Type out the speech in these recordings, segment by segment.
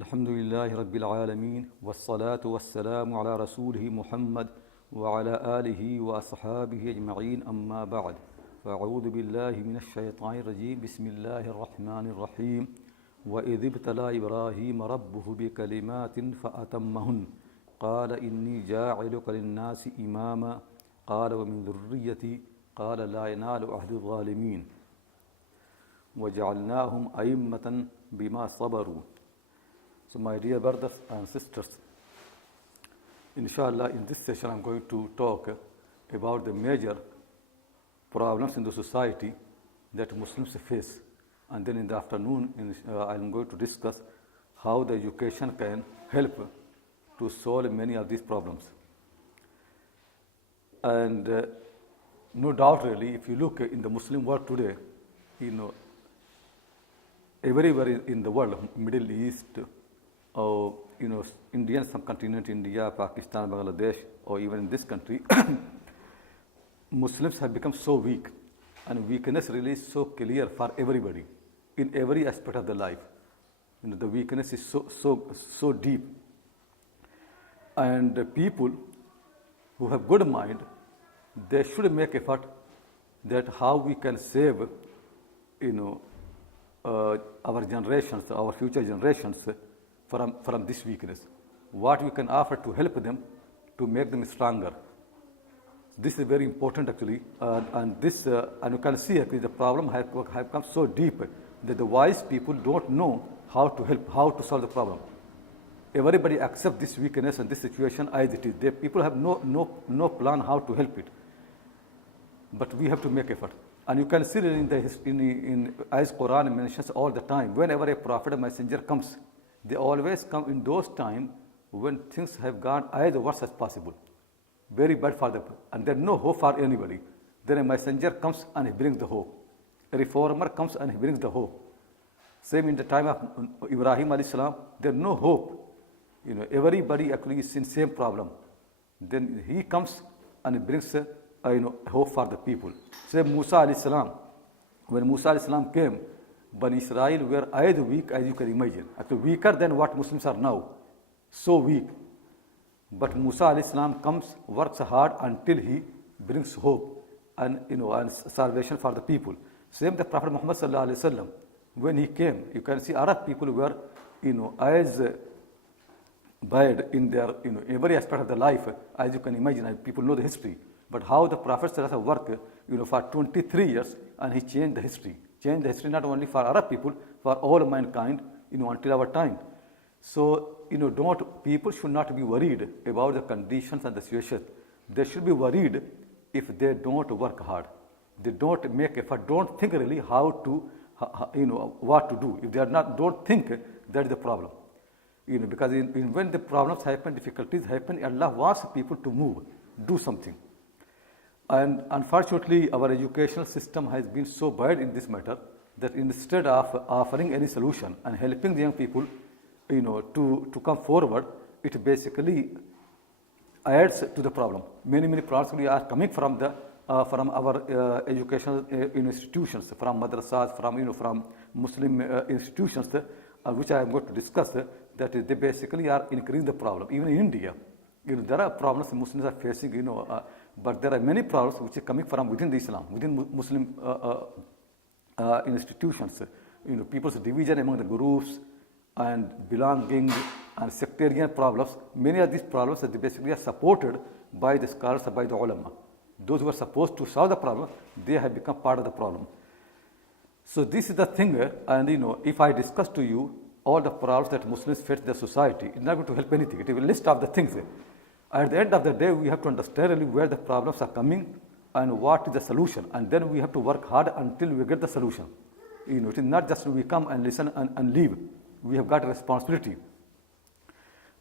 الحمد لله رب العالمين والصلاة والسلام على رسوله محمد وعلى آله وأصحابه أجمعين أما بعد فأعوذ بالله من الشيطان الرجيم بسم الله الرحمن الرحيم وإذ ابتلى إبراهيم ربه بكلمات فأتمهن قال إني جاعلك للناس إماما قال ومن ذريتي قال لا ينال عهد الظالمين وجعلناهم أئمة بما صبروا. So my dear brothers and sisters, inshallah in this session I'm going to talk about the major problems in the society that Muslims face, and then in the afternoon I'm going to discuss how the education can help to solve many of these problems. And no doubt really, if you look in the Muslim world today, everywhere in the world, Middle East, or Indian subcontinent, India, Pakistan, Bangladesh, or even in this country, Muslims have become so weak, and weakness really is so clear for everybody in every aspect of the life. The weakness is so deep, and people who have good mind, they should make effort that how we can save, our generations, our future generations, from this weakness. What we can offer to help them, to make them stronger. This is very important actually, and you can see actually the problem have come so deep that the wise people don't know how to help, how to solve the problem. Everybody accepts this weakness and this situation as it is. People have no plan how to help it. But we have to make effort. And you can see it as Quran mentions all the time, whenever a prophet or messenger comes, they always come in those times when things have gone as worse as possible. Very bad for them. And there's no hope for anybody. Then a messenger comes and he brings the hope. A reformer comes and he brings the hope. Same in the time of Ibrahim alayhi salam, there's no hope. Everybody actually is in same problem. Then he comes and he brings hope for the people. Same Musa alayhi salam. When Musa alayhi salam came, Bani Israel were as weak as you can imagine. Actually weaker than what Muslims are now. So weak. But Musa alayhi salam comes, works hard until he brings hope and salvation for the people. Same the Prophet Muhammad sallallahu alaihi wasallam. When he came, you can see Arab people were as bad in their every aspect of their life as you can imagine. People know the history. But how the Prophet worked for 23 years, and he changed the history. Changed the history not only for Arab people, for all mankind, until our time. So, people should not be worried about the conditions and the situation. They should be worried if they don't work hard. They don't make effort, don't think really how to, what to do. If they are not, don't think, that is the problem. Because when the problems happen, difficulties happen, Allah wants people to move, do something. And unfortunately, our educational system has been so bad in this matter that instead of offering any solution and helping the young people, to come forward, it basically adds to the problem. Many problems are coming from our educational institutions, from madrasas, from Muslim institutions, which I am going to discuss. That they basically are increasing the problem. Even in India, there are problems Muslims are facing, but there are many problems which are coming from within the Islam, within Muslim institutions. People's division among the groups and belonging and sectarian problems. Many of these problems they basically are supported by the scholars, by the ulama. Those who are supposed to solve the problem, they have become part of the problem. So this is the thing, and if I discuss to you all the problems that Muslims face in the society, it's not going to help anything. It will list of the things. At the end of the day, we have to understand really where the problems are coming and what is the solution. And then we have to work hard until we get the solution. It is not just we come and listen and leave. We have got a responsibility.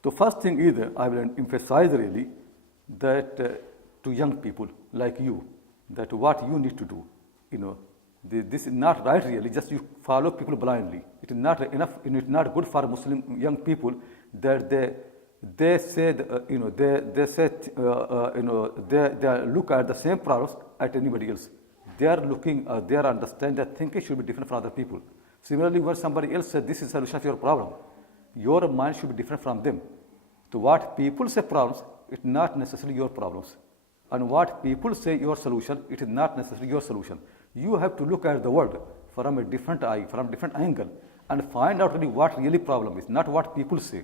The first thing is, I will emphasize really that to young people like you, that what you need to do. This is not right really, just you follow people blindly. It is not enough, it is not good for Muslim young people that they look at the same problems at anybody else. They are looking, their understanding, their thinking should be different from other people. Similarly, when somebody else says this is the solution of your problem, Your mind should be different from them. So what people say problems, it's not necessarily your problems. And what people say your solution, it is not necessarily your solution. You have to look at the world from a different eye, from a different angle, and find out really what really problem is, not what people say.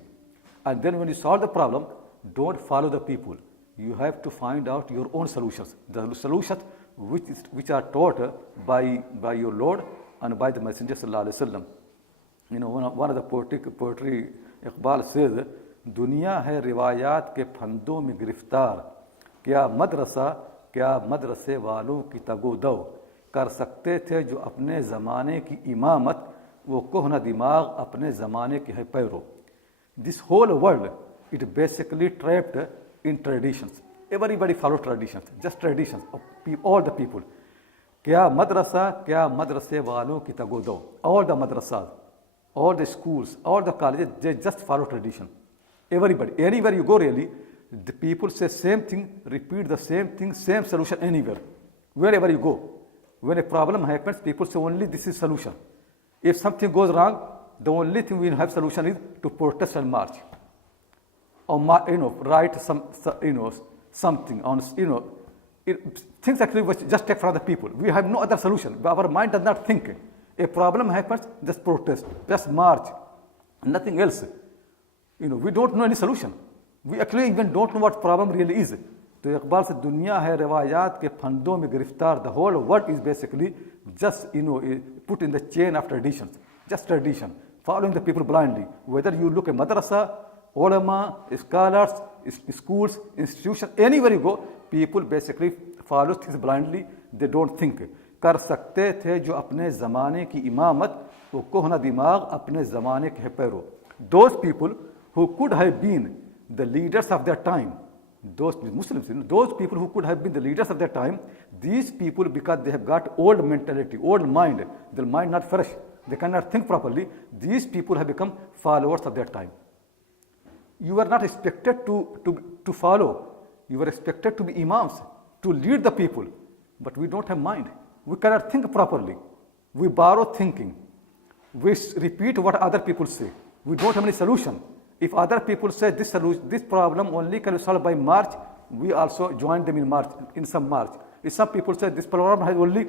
And then when you solve the problem, don't follow the people. You have to find out your own solutions, the solutions which are taught by your Lord and by the Messenger sallallahu alaihi wasallam. You know, one of the poetry Iqbal says, दुनिया है रिवायात के फंदों में गिरफ्तार, क्या मदरसे वालों की तगोदो, कर सकते थे जो अपने ज़माने की इमामत, वो कोहना दिमाग अपने ज़माने के है पैरो. This whole world, it basically trapped in traditions. Everybody follow traditions, just traditions of all the people. क्या मदरसे वालों की तगोदो. All the madrasas, all the schools, all the colleges, they just follow tradition. Everybody, anywhere you go really, the people say same thing, repeat the same thing, same solution anywhere. Wherever you go. When a problem happens, people say only this is solution. If something goes wrong, the only thing we have solution is to protest and march. Or write something on, things actually was just take from the people. We have no other solution. Our mind does not think. A problem happens, just protest, just march, nothing else. We don't know any solution. We actually even don't know what problem really is. तो इकबाल से दुनिया है रिवायात के फंदों में गिरफ्तार. The whole world is basically just put in the chain of traditions, just tradition, following the people blindly. Whether you look at madrasa, ulama, scholars, schools, institutions, anywhere you go, people basically follow things blindly. They don't think. कर सकते थे जो अपने ज़माने की इमामत, वो कोहना दिमाग अपने ज़माने के पैरों. Those people who could have been the leaders of their time, those Muslims, those people who could have been the leaders of their time, these people, because they have got old mentality, old mind, their mind not fresh, they cannot think properly, these people have become followers of their time. You are not expected to follow, you are expected to be imams, to lead the people, but we don't have mind. We cannot think properly. We borrow thinking. We repeat what other people say. We don't have any solution. If other people say this problem only can be solved by march, we also join them in some march. If some people say this problem has only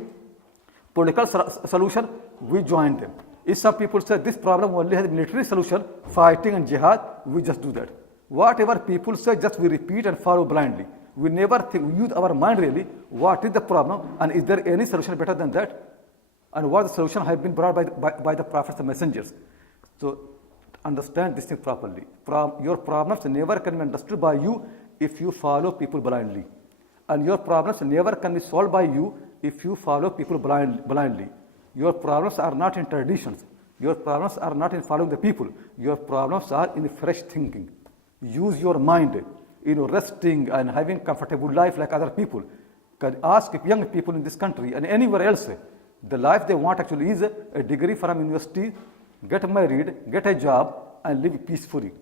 political solution, we join them. If some people say this problem only has military solution, fighting and jihad, we just do that. Whatever people say, just we repeat and follow blindly. We never think, we use our mind really, what is the problem and is there any solution better than that? And what the solution have been brought by the prophets and messengers. So understand this thing properly. Your problems never can be understood by you if you follow people blindly. And your problems never can be solved by you if you follow people blindly. Your problems are not in traditions. Your problems are not in following the people. Your problems are in fresh thinking. Use your mind, resting and having comfortable life like other people. Ask young people in this country and anywhere else, the life they want actually is a degree from university, get married, get a job, and live peacefully.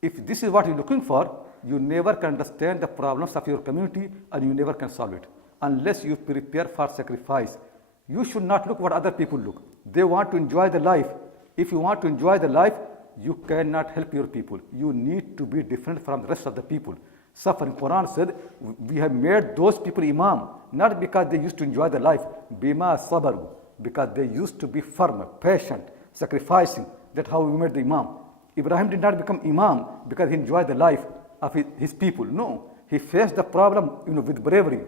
If this is what you're looking for, you never can understand the problems of your community and you never can solve it unless you prepare for sacrifice. You should not look what other people look. They want to enjoy the life. If you want to enjoy the life, you cannot help your people. You need to be different from the rest of the people. Suffering. Quran said, we have made those people imam, not because they used to enjoy the life, bima sabaru, because they used to be firm, patient, sacrificing. That's how we made the imam. Ibrahim did not become imam because he enjoyed the life of his people. No, he faced the problem, with bravery,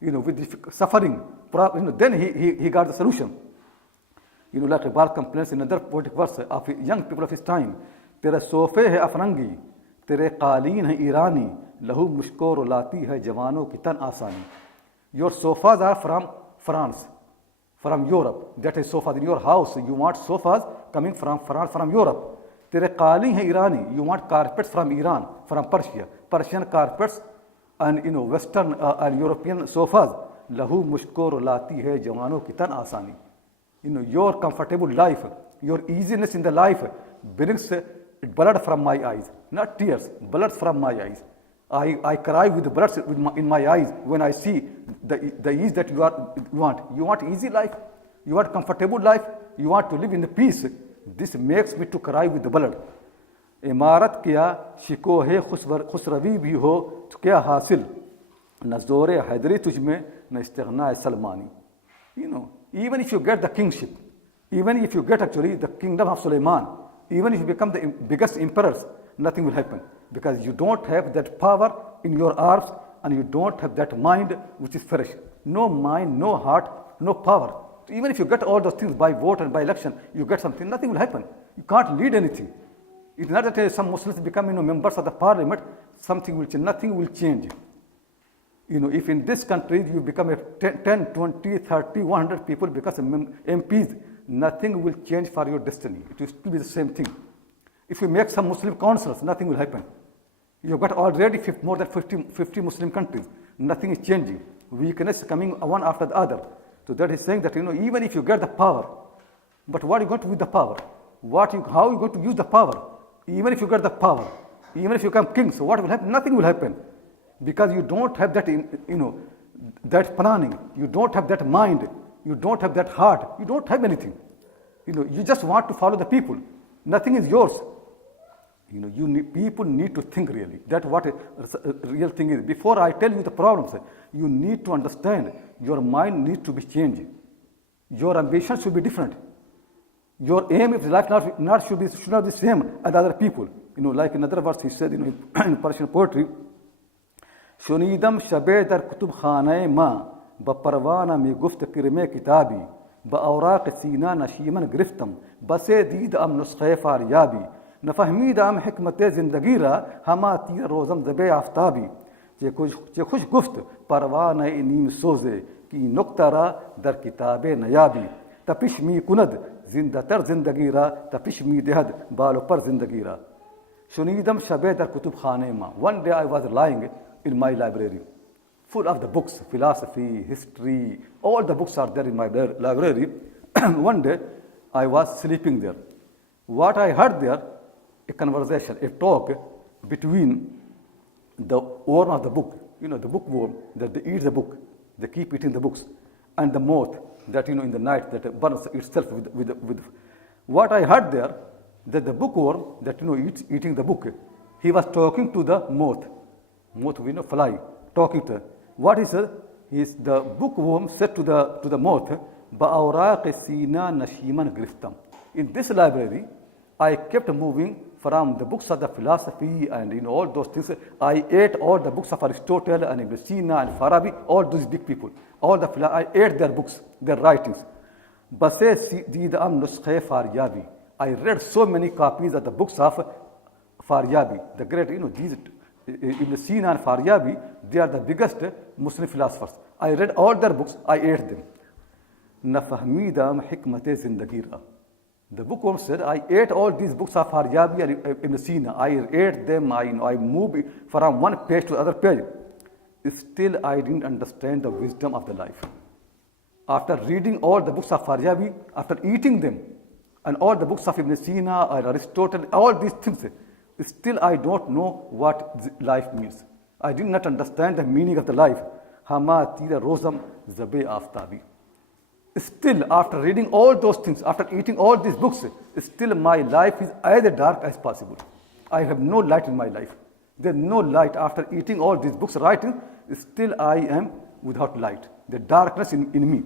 with suffering. Then he got the solution. Like Iqbal complains in another poetic verse of young people of his time. तेरे सोफे है अफरंगी, तेरे कालीन है ईरानी, लहू मुश्को रुलाती है जवानों की तन आसानी. Your sofas are from France, from Europe. That is sofas in your house. You want sofas coming from France, from Europe. तेरे कालीन है ईरानी. You want carpets from Iran, from Persia. Persian carpets and Western and European sofas. लहू मुश्को रुलाती है जवानों की तन आसानी. Your comfortable life, your easiness in the life brings blood from my eyes, not tears, blood from my eyes. I cry with blood in my eyes when I see the ease that you want. You want easy life, you want comfortable life, you want to live in the peace. This makes me to cry with the blood. इमारत किया शिकोहे खुसरवी भी हो तो क्या हासिल न ज़ोरे हैदरी तुझ में न इस्तिग़ना Salmani. Even if you get the kingship, even if you get actually the kingdom of Suleiman, even if you become the biggest emperors, nothing will happen because you don't have that power in your arms and you don't have that mind which is fresh. No mind, no heart, no power. Even if you get all those things by vote and by election, you get something, nothing will happen. You can't lead anything. It's not that some Muslims become members of the parliament, something will change, nothing will change. If in this country you become a 10, 20, 30, 100 people become MPs, nothing will change for your destiny. It will still be the same thing. If you make some Muslim councils, nothing will happen. You've got already more than 50 Muslim countries. Nothing is changing. Weakness coming one after the other. So that is saying that, even if you get the power, but what are you going to do with the power? How are you going to use the power? Even if you get the power, even if you become king, so what will happen? Nothing will happen. Because you don't have that, that planning. You don't have that mind. You don't have that heart. You don't have anything. You just want to follow the people. Nothing is yours. People need to think really. That's what a real thing is. Before I tell you the problems, you need to understand your mind needs to be changed. Your ambition should be different. Your aim in life should not be the same as other people. Like another verse he said, in Persian poetry, شنیدم شب در کتب خانه ما با پروانه می گفت کرم کتابی با اوراق سینا نشیمن گرفتم بس دیدم نسخه فاریابی نفهمیدم حکمت زندگی را هما تیر روزم زبه آفتابی چه خوش گفت پروانه نیم سوزه کی نکته را در کتاب نیابی تپش می کند زنده تر زندگی را تپش می دهد بالو پر زندگی را. شنیدم شب در کتب خانه ما. One day I was lying in my library, full of the books, philosophy, history, all the books are there in my library. One day, I was sleeping there. What I heard there, a conversation, a talk between the worm of the book, the bookworm, that they eat the book, they keep eating the books, and the moth that, in the night, that burns itself with. What I heard there, that the bookworm that, eating the book, he was talking to the moth, fly, talking to her. What he said is the bookworm said to the moth, "Ba'awraq sina nashiman griftam." In this library, I kept moving from the books of the philosophy and all those things. I ate all the books of Aristotle and Ibn Sina and Farabi, all those big people. I ate their books, their writings. I read so many copies of the books of Faryabi, the great, these Ibn Sina and Faryabi, they are the biggest Muslim philosophers. I read all their books, I ate them. Nafahmidam hikmate zindagira. The bookworm said, I ate all these books of Faryabi and Ibn Sina. I ate them, I moved from one page to the other page. Still, I didn't understand the wisdom of the life. After reading all the books of Faryabi, after eating them, and all the books of Ibn Sina or Aristotle, all these things, still I don't know what life means. I did not understand the meaning of the life. Hama tira rozam zabe aftabi. Still, after reading all those things, after eating all these books, still my life is as dark as possible. I have no light in my life. There's no light after eating all these books, writing, still I am without light. The darkness in me.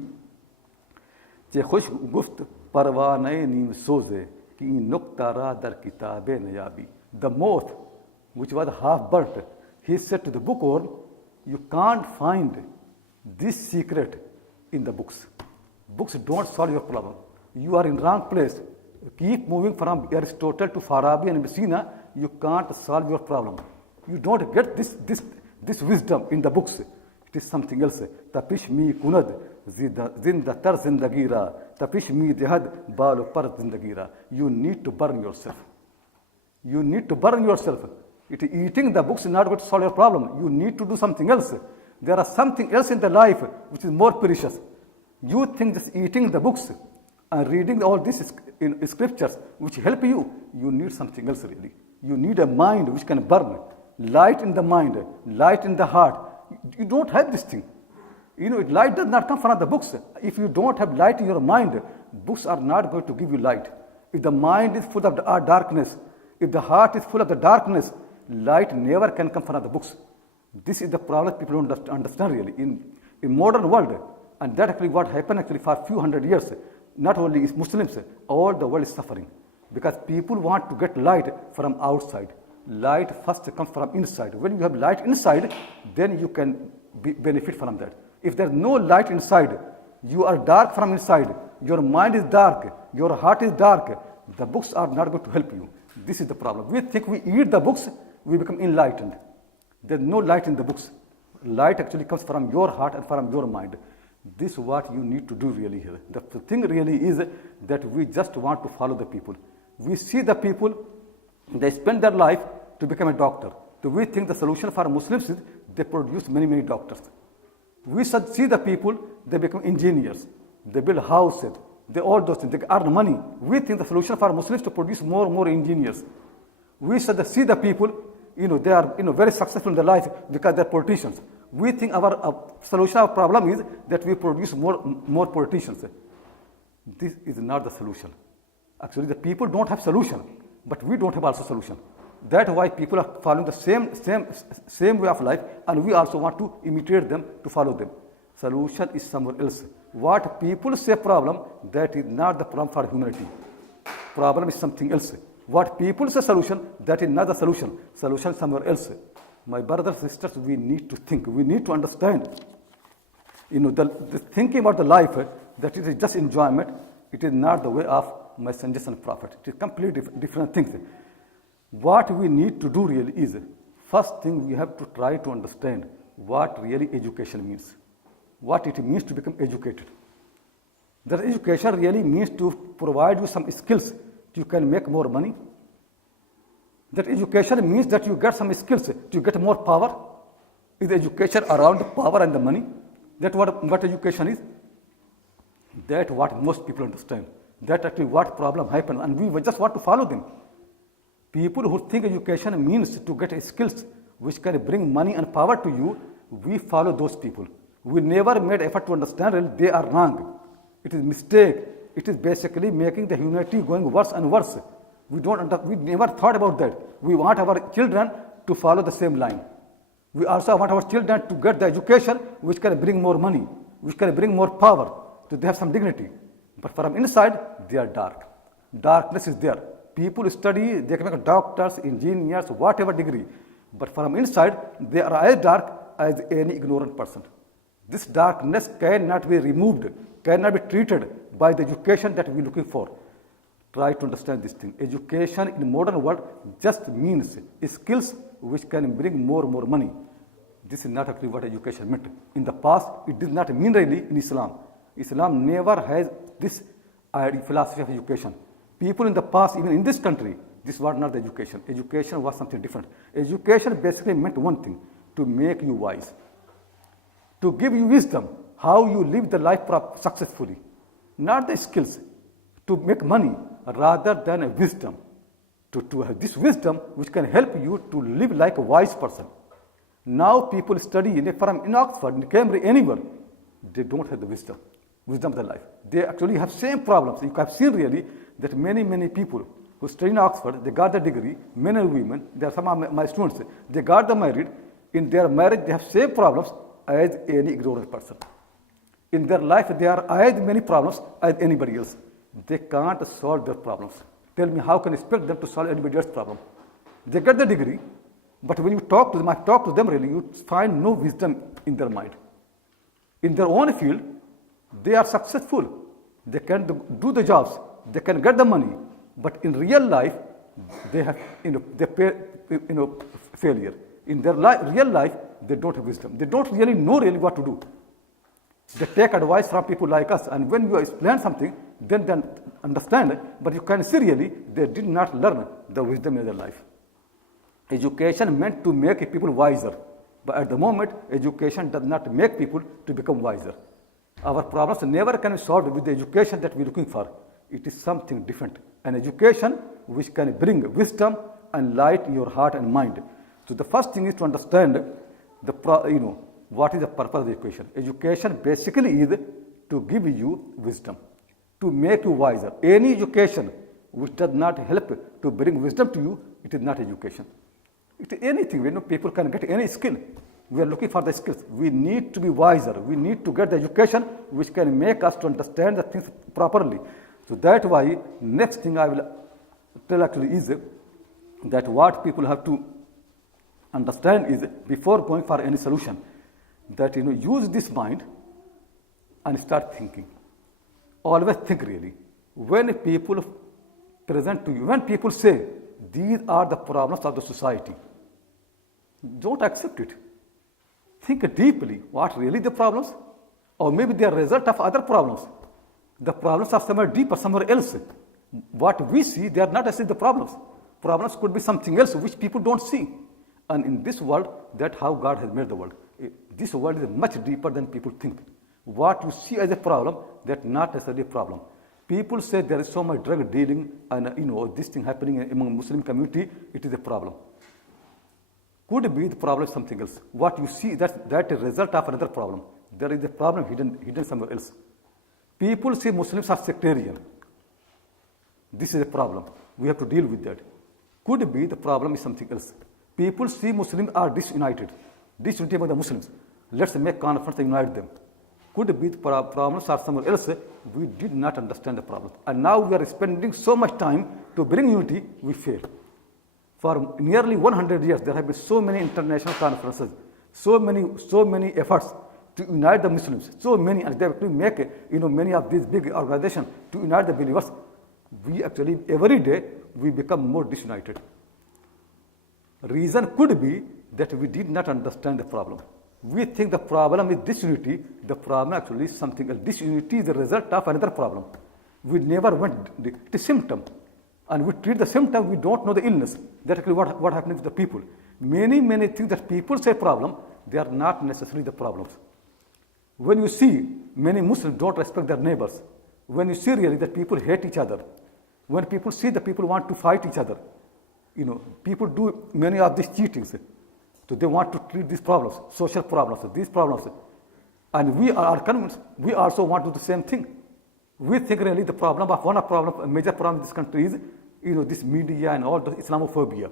The moth, which was half burnt, he said to the bookworm, you can't find this secret in the books. Books don't solve your problem. You are in wrong place. Keep moving from Aristotle to Farabi and Messina, you can't solve your problem. You don't get this wisdom in the books. It is something else. Tapish mi kunad zinda tar zindagira. Tapish mi dehad balu par zindagira. You need to burn yourself. You need to burn yourself. Eating the books is not going to solve your problem. You need to do something else. There is something else in the life which is more precious. You think just eating the books and reading all these scriptures which help you, you need something else really. You need a mind which can burn. Light in the mind, light in the heart. You don't have this thing. Light does not come from the books. If you don't have light in your mind, books are not going to give you light. If the mind is full of darkness, if the heart is full of the darkness, light never can come from the books. This is the problem people don't understand really in modern world. And that actually what happened actually for a few hundred years. Not only is Muslims, all the world is suffering. Because people want to get light from outside. Light first comes from inside. When you have light inside, then you can benefit from that. If there's no light inside, you are dark from inside, your mind is dark, your heart is dark, the books are not going to help you. This is the problem. We think we eat the books, we become enlightened. There's no light in the books. Light actually comes from your heart and from your mind. This is what you need to do really here. The thing really is that we just want to follow the people. We see the people, they spend their life to become a doctor. So we think the solution for Muslims is they produce many, many doctors. We should see the people, they become engineers, they build houses, they all those things, they earn money. We think the solution for Muslims to produce more and more engineers. We should see the people, they are very successful in their life because they're politicians. We think our solution, our problem is that we produce more politicians. This is not the solution. Actually, the people don't have solution, but we don't have also solution. That's why people are following the same way of life, and we also want to imitate them to follow them. Solution is somewhere else. What people say problem, that is not the problem for humanity. Problem is something else. What people say solution, that is not the solution. Solution somewhere else. My brothers and sisters, we need to think. We need to understand. The thinking about the life, that it is just enjoyment. It is not the way of messengers and prophets. It is completely different things. What we need to do really is, first thing we have to try to understand what really education means. What it means to become educated. That education really means to provide you some skills you can make more money. That education means that you get some skills to get more power. Is education around the power and the money? That's what education is. That's what most people understand. That's actually what problem happens, and we just want to follow them. People who think education means to get skills which can bring money and power to you, we follow those people. We never made effort to understand that they are wrong. It is mistake. It is basically making the humanity going worse and worse. We never thought about that. We want our children to follow the same line. We also want our children to get the education which can bring more money, which can bring more power, so they have some dignity. But from inside, they are dark. Darkness is there. People study, they can make doctors, engineers, whatever degree. But from inside, they are as dark as any ignorant person. This darkness cannot be removed, cannot be treated by the education that we are looking for. Try to understand this thing. Education in modern world just means skills which can bring more money. This is not actually what education meant. In the past, it did not mean really in Islam. Islam never has this philosophy of education. People in the past, even in this country, this was not the education. Education was something different. Education basically meant one thing, to make you wise, to give you wisdom, how you live the life successfully, not the skills, to make money, rather than a wisdom, to have this wisdom which can help you to live like a wise person. Now people study in Oxford, in Cambridge, anywhere, they don't have the wisdom of the life. They actually have same problems. You have seen really that many people who study in Oxford, they got the degree, men and women, they are some of my students, they got them married. In their marriage, they have same problems as any ignorant person. In their life, there are as many problems as anybody else. They can't solve their problems. Tell me, how can you expect them to solve anybody else's problem? They get the degree, but when you talk to them really, you find no wisdom in their mind. In their own field, they are successful. They can do the jobs. They can get the money. But in real life, they have, they pay, failure. In their real life, they don't have wisdom. They don't really know really what to do. They take advice from people like us, and when you explain something, then they understand it, but you can see really they did not learn the wisdom in their life. Education meant to make people wiser, but at the moment, education does not make people to become wiser. Our problems never can be solved with the education that we are looking for. It is something different, an education which can bring wisdom and light in your heart and mind. So the first thing is to understand what is the purpose of education. Education basically is to give you wisdom, to make you wiser. Any education which does not help to bring wisdom to you, it is not education. It is anything. People can get any skill. We are looking for the skills. We need to be wiser. We need to get the education which can make us to understand the things properly. So that's why next thing I will tell actually is that what people have to understand is before going for any solution, that use this mind and start thinking. Always think really. When people present to you, when people say these are the problems of the society, don't accept it. Think deeply. What really the problems? Or maybe they are a result of other problems. The problems are somewhere deeper, somewhere else. What we see, they are not actually the problems. Problems could be something else which people don't see. And in this world, that's how God has made the world. This world is much deeper than people think. What you see as a problem, that's not necessarily a problem. People say there is so much drug dealing and this thing happening among Muslim community, it is a problem. Could be the problem something else. What you see, that's a result of another problem. There is a problem hidden somewhere else. People say Muslims are sectarian. This is a problem. We have to deal with that. Could be the problem is something else. People see Muslims are disunited. Disunity among the Muslims. Let's make conference and unite them. Could be the problems are somewhere else. We did not understand the problem. And now we are spending so much time to bring unity, we fail. For nearly 100 years, there have been so many international conferences, so many efforts to unite the Muslims, so many, and they have to make many of these big organizations to unite the believers. We actually, every day, we become more disunited. Reason could be that we did not understand the problem. We think the problem is disunity, the problem actually is something else. Disunity is the result of another problem. We never went the symptom. And we treat the symptom, we don't know the illness. That's actually what happens with the people. Many things that people say problem, they are not necessarily the problems. When you see many Muslims don't respect their neighbors, when you see really that people hate each other, when people see that people want to fight each other, people do many of these cheatings. So they want to treat these problems, social problems, these problems. And we are convinced, we also want to do the same thing. We think really the problem of a major problem in this country is, this media and all the Islamophobia.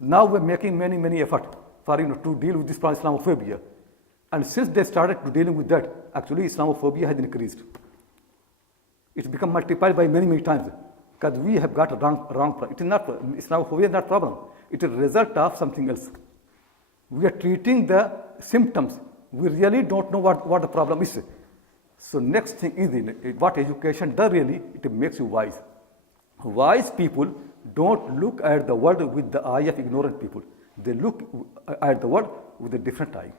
Now we're making many efforts for, to deal with this problem, Islamophobia. And since they started to dealing with that, actually Islamophobia has increased. It's become multiplied by many times because we have got a wrong. It is not Islamophobia is not a problem. It is a result of something else. We are treating the symptoms. We really don't know what the problem is. So next thing is what education does really, it makes you wise. Wise people don't look at the world with the eye of ignorant people. They look at the world with a different eye.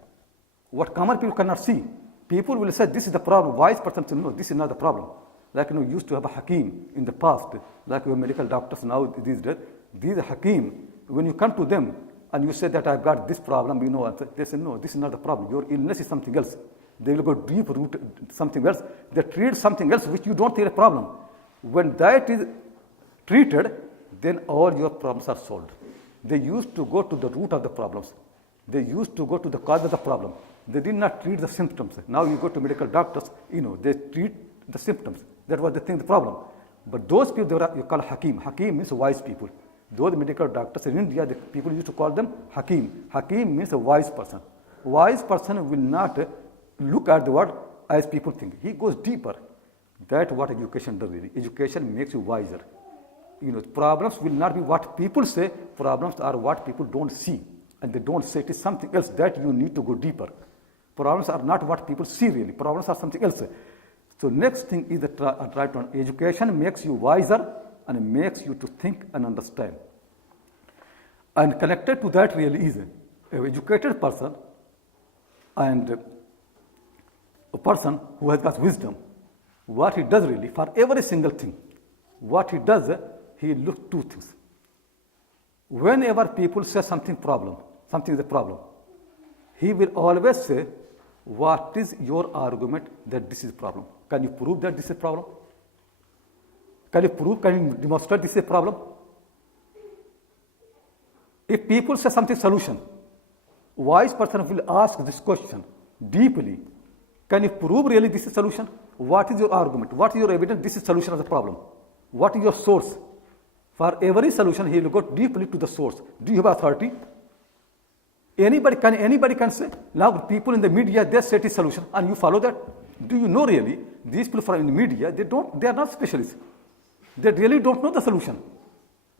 What common people cannot see. People will say this is the problem. Wise person says no, this is not the problem. Like used to have a Hakim in the past, like we have medical doctors now these days. These Hakim, when you come to them and you say that I've got this problem, they say no, this is not the problem. Your illness is something else. They will go deep root something else. They treat something else which you don't think is a problem. When that is treated, then all your problems are solved. They used to go to the root of the problems. They used to go to the cause of the problem. They did not treat the symptoms. Now you go to medical doctors, they treat the symptoms. That was the thing, the problem. But those people, you call Hakim. Hakim means wise people. Those medical doctors in India, the people used to call them Hakim. Hakim means a wise person. Wise person will not look at the world as people think. He goes deeper. That's what education does really. Education makes you wiser. Problems will not be what people say. Problems are what people don't see. And they don't say it is something else that you need to go deeper. Problems are not what people see really. Problems are something else. So next thing is the right one. Education makes you wiser and makes you to think and understand. And connected to that really is an educated person and a person who has got wisdom. What he does really, for every single thing, what he does, he looks two things. Whenever people say something is a problem, he will always say, what is your argument that this is a problem? Can you prove that this is a problem? Can you demonstrate this is a problem? If people say something solution, wise person will ask this question deeply. Can you prove really this is a solution? What is your argument? What is your evidence? This is solution of the problem. What is your source? For every solution, he will go deeply to the source. Do you have authority? Anybody can say, now people in the media, they set a solution and you follow that. Do you know really, these people from the media, they are not specialists. They really don't know the solution.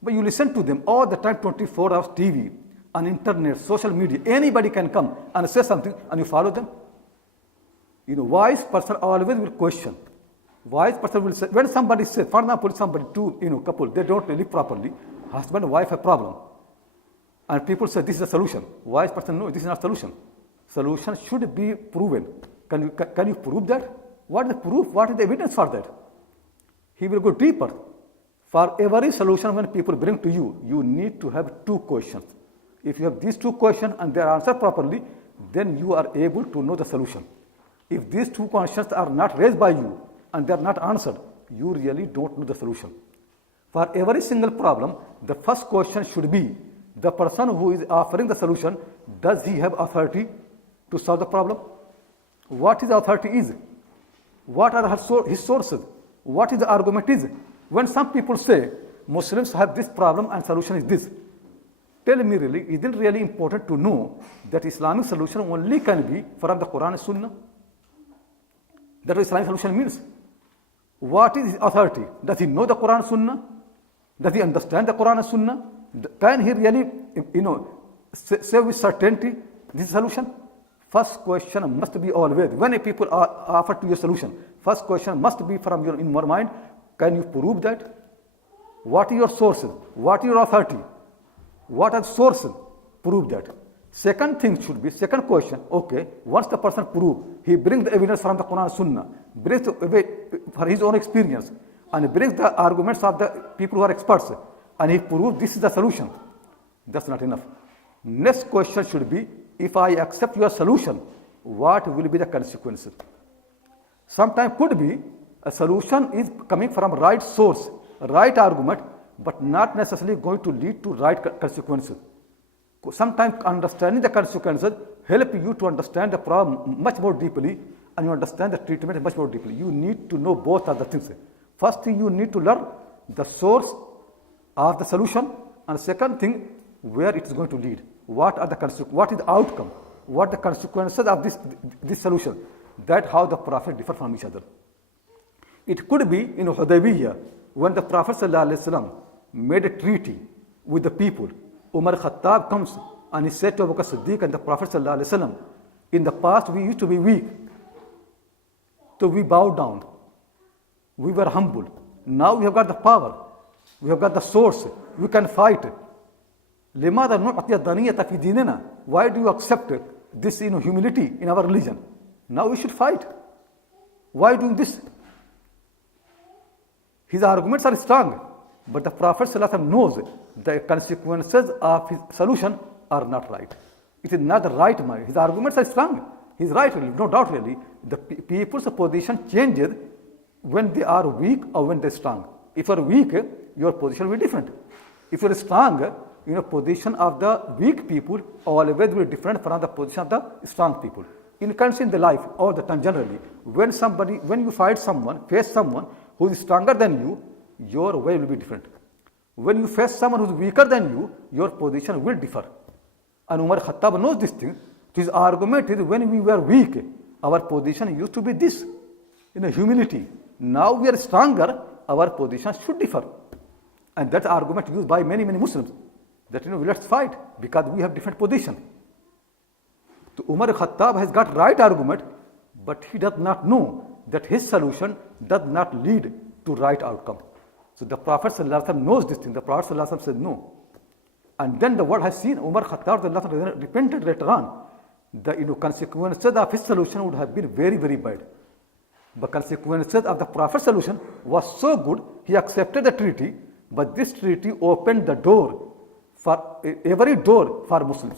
But you listen to them all the time, 24 hours TV, on internet, social media, anybody can come and say something and you follow them. Wise person always will question. Wise person will say, when somebody says, for example, somebody, two, couple, they don't live properly, husband and wife have problem. And people say, this is a solution. Wise person, no, this is not a solution. Solution should be proven. Can you prove that? What is the proof? What is the evidence for that? He will go deeper. For every solution when people bring to you, you need to have two questions. If you have these two questions and they are answered properly, then you are able to know the solution. If these two questions are not raised by you and they are not answered, you really don't know the solution. For every single problem, the first question should be, the person who is offering the solution, does he have authority to solve the problem? What his authority is? What are his sources? What is the argument is? When some people say, Muslims have this problem and solution is this, tell me really, is it really important to know that Islamic solution only can be from the Quran and Sunnah? That what Islamic solution means. What is his authority? Does he know the Quran and Sunnah? Does he understand the Quran and Sunnah? Can he really, say with certainty this is solution? First question must be always, when people offer to you a solution, first question must be from your in your mind, can you prove that? What are your sources? What is your authority? What are the sources? Prove that. Second thing should be, second question, okay, once the person prove, he brings the evidence from the Quran and Sunnah, brings for his own experience, and brings the arguments of the people who are experts, and he proves this is the solution. That's not enough. Next question should be, if I accept your solution, what will be the consequences? Sometimes could be a solution is coming from right source, right argument, but not necessarily going to lead to right consequences. Sometimes understanding the consequences help you to understand the problem much more deeply, and you understand the treatment much more deeply. You need to know both of the things. First thing, you need to learn the source of the solution, and second thing, where it is going to lead. What is the outcome? What the consequences of this solution? That how the Prophet differ from each other. It could be in Hudaybiyah, when the Prophet ﷺ made a treaty with the people. Umar Khattab comes and he said to Abu Bakr Siddiq and the Prophet ﷺ, in the past we used to be weak, so we bowed down, we were humble. Now we have got the power, we have got the source, we can fight. Why do you accept this humility in our religion? Now we should fight. Why doing this? His arguments are strong, but the Prophet ﷺ knows the consequences of his solution are not right. It is not the right mind. His arguments are strong. He's right, really, no doubt really. The people's position changes when they are weak or when they're strong. If you're weak, your position will be different. If you're strong, position of the weak people always will be different from the position of the strong people. In the life, all the time generally, when you face someone who is stronger than you, your way will be different. When you face someone who is weaker than you, your position will differ. And Umar Khattab knows this thing. His argument is, when we were weak, our position used to be this, humility. Now we are stronger, our position should differ. And that argument used by many Muslims. That let's fight because we have different position. So Umar Khattab has got right argument, but he does not know that his solution does not lead to right outcome. So the Prophet ﷺ knows this thing. The Prophet ﷺ said no. And then the world has seen Umar Khattab repented later on. The consequences of his solution would have been very, very bad. The consequences of the Prophet's solution was so good, he accepted the treaty, but this treaty opened the door for every door for Muslims.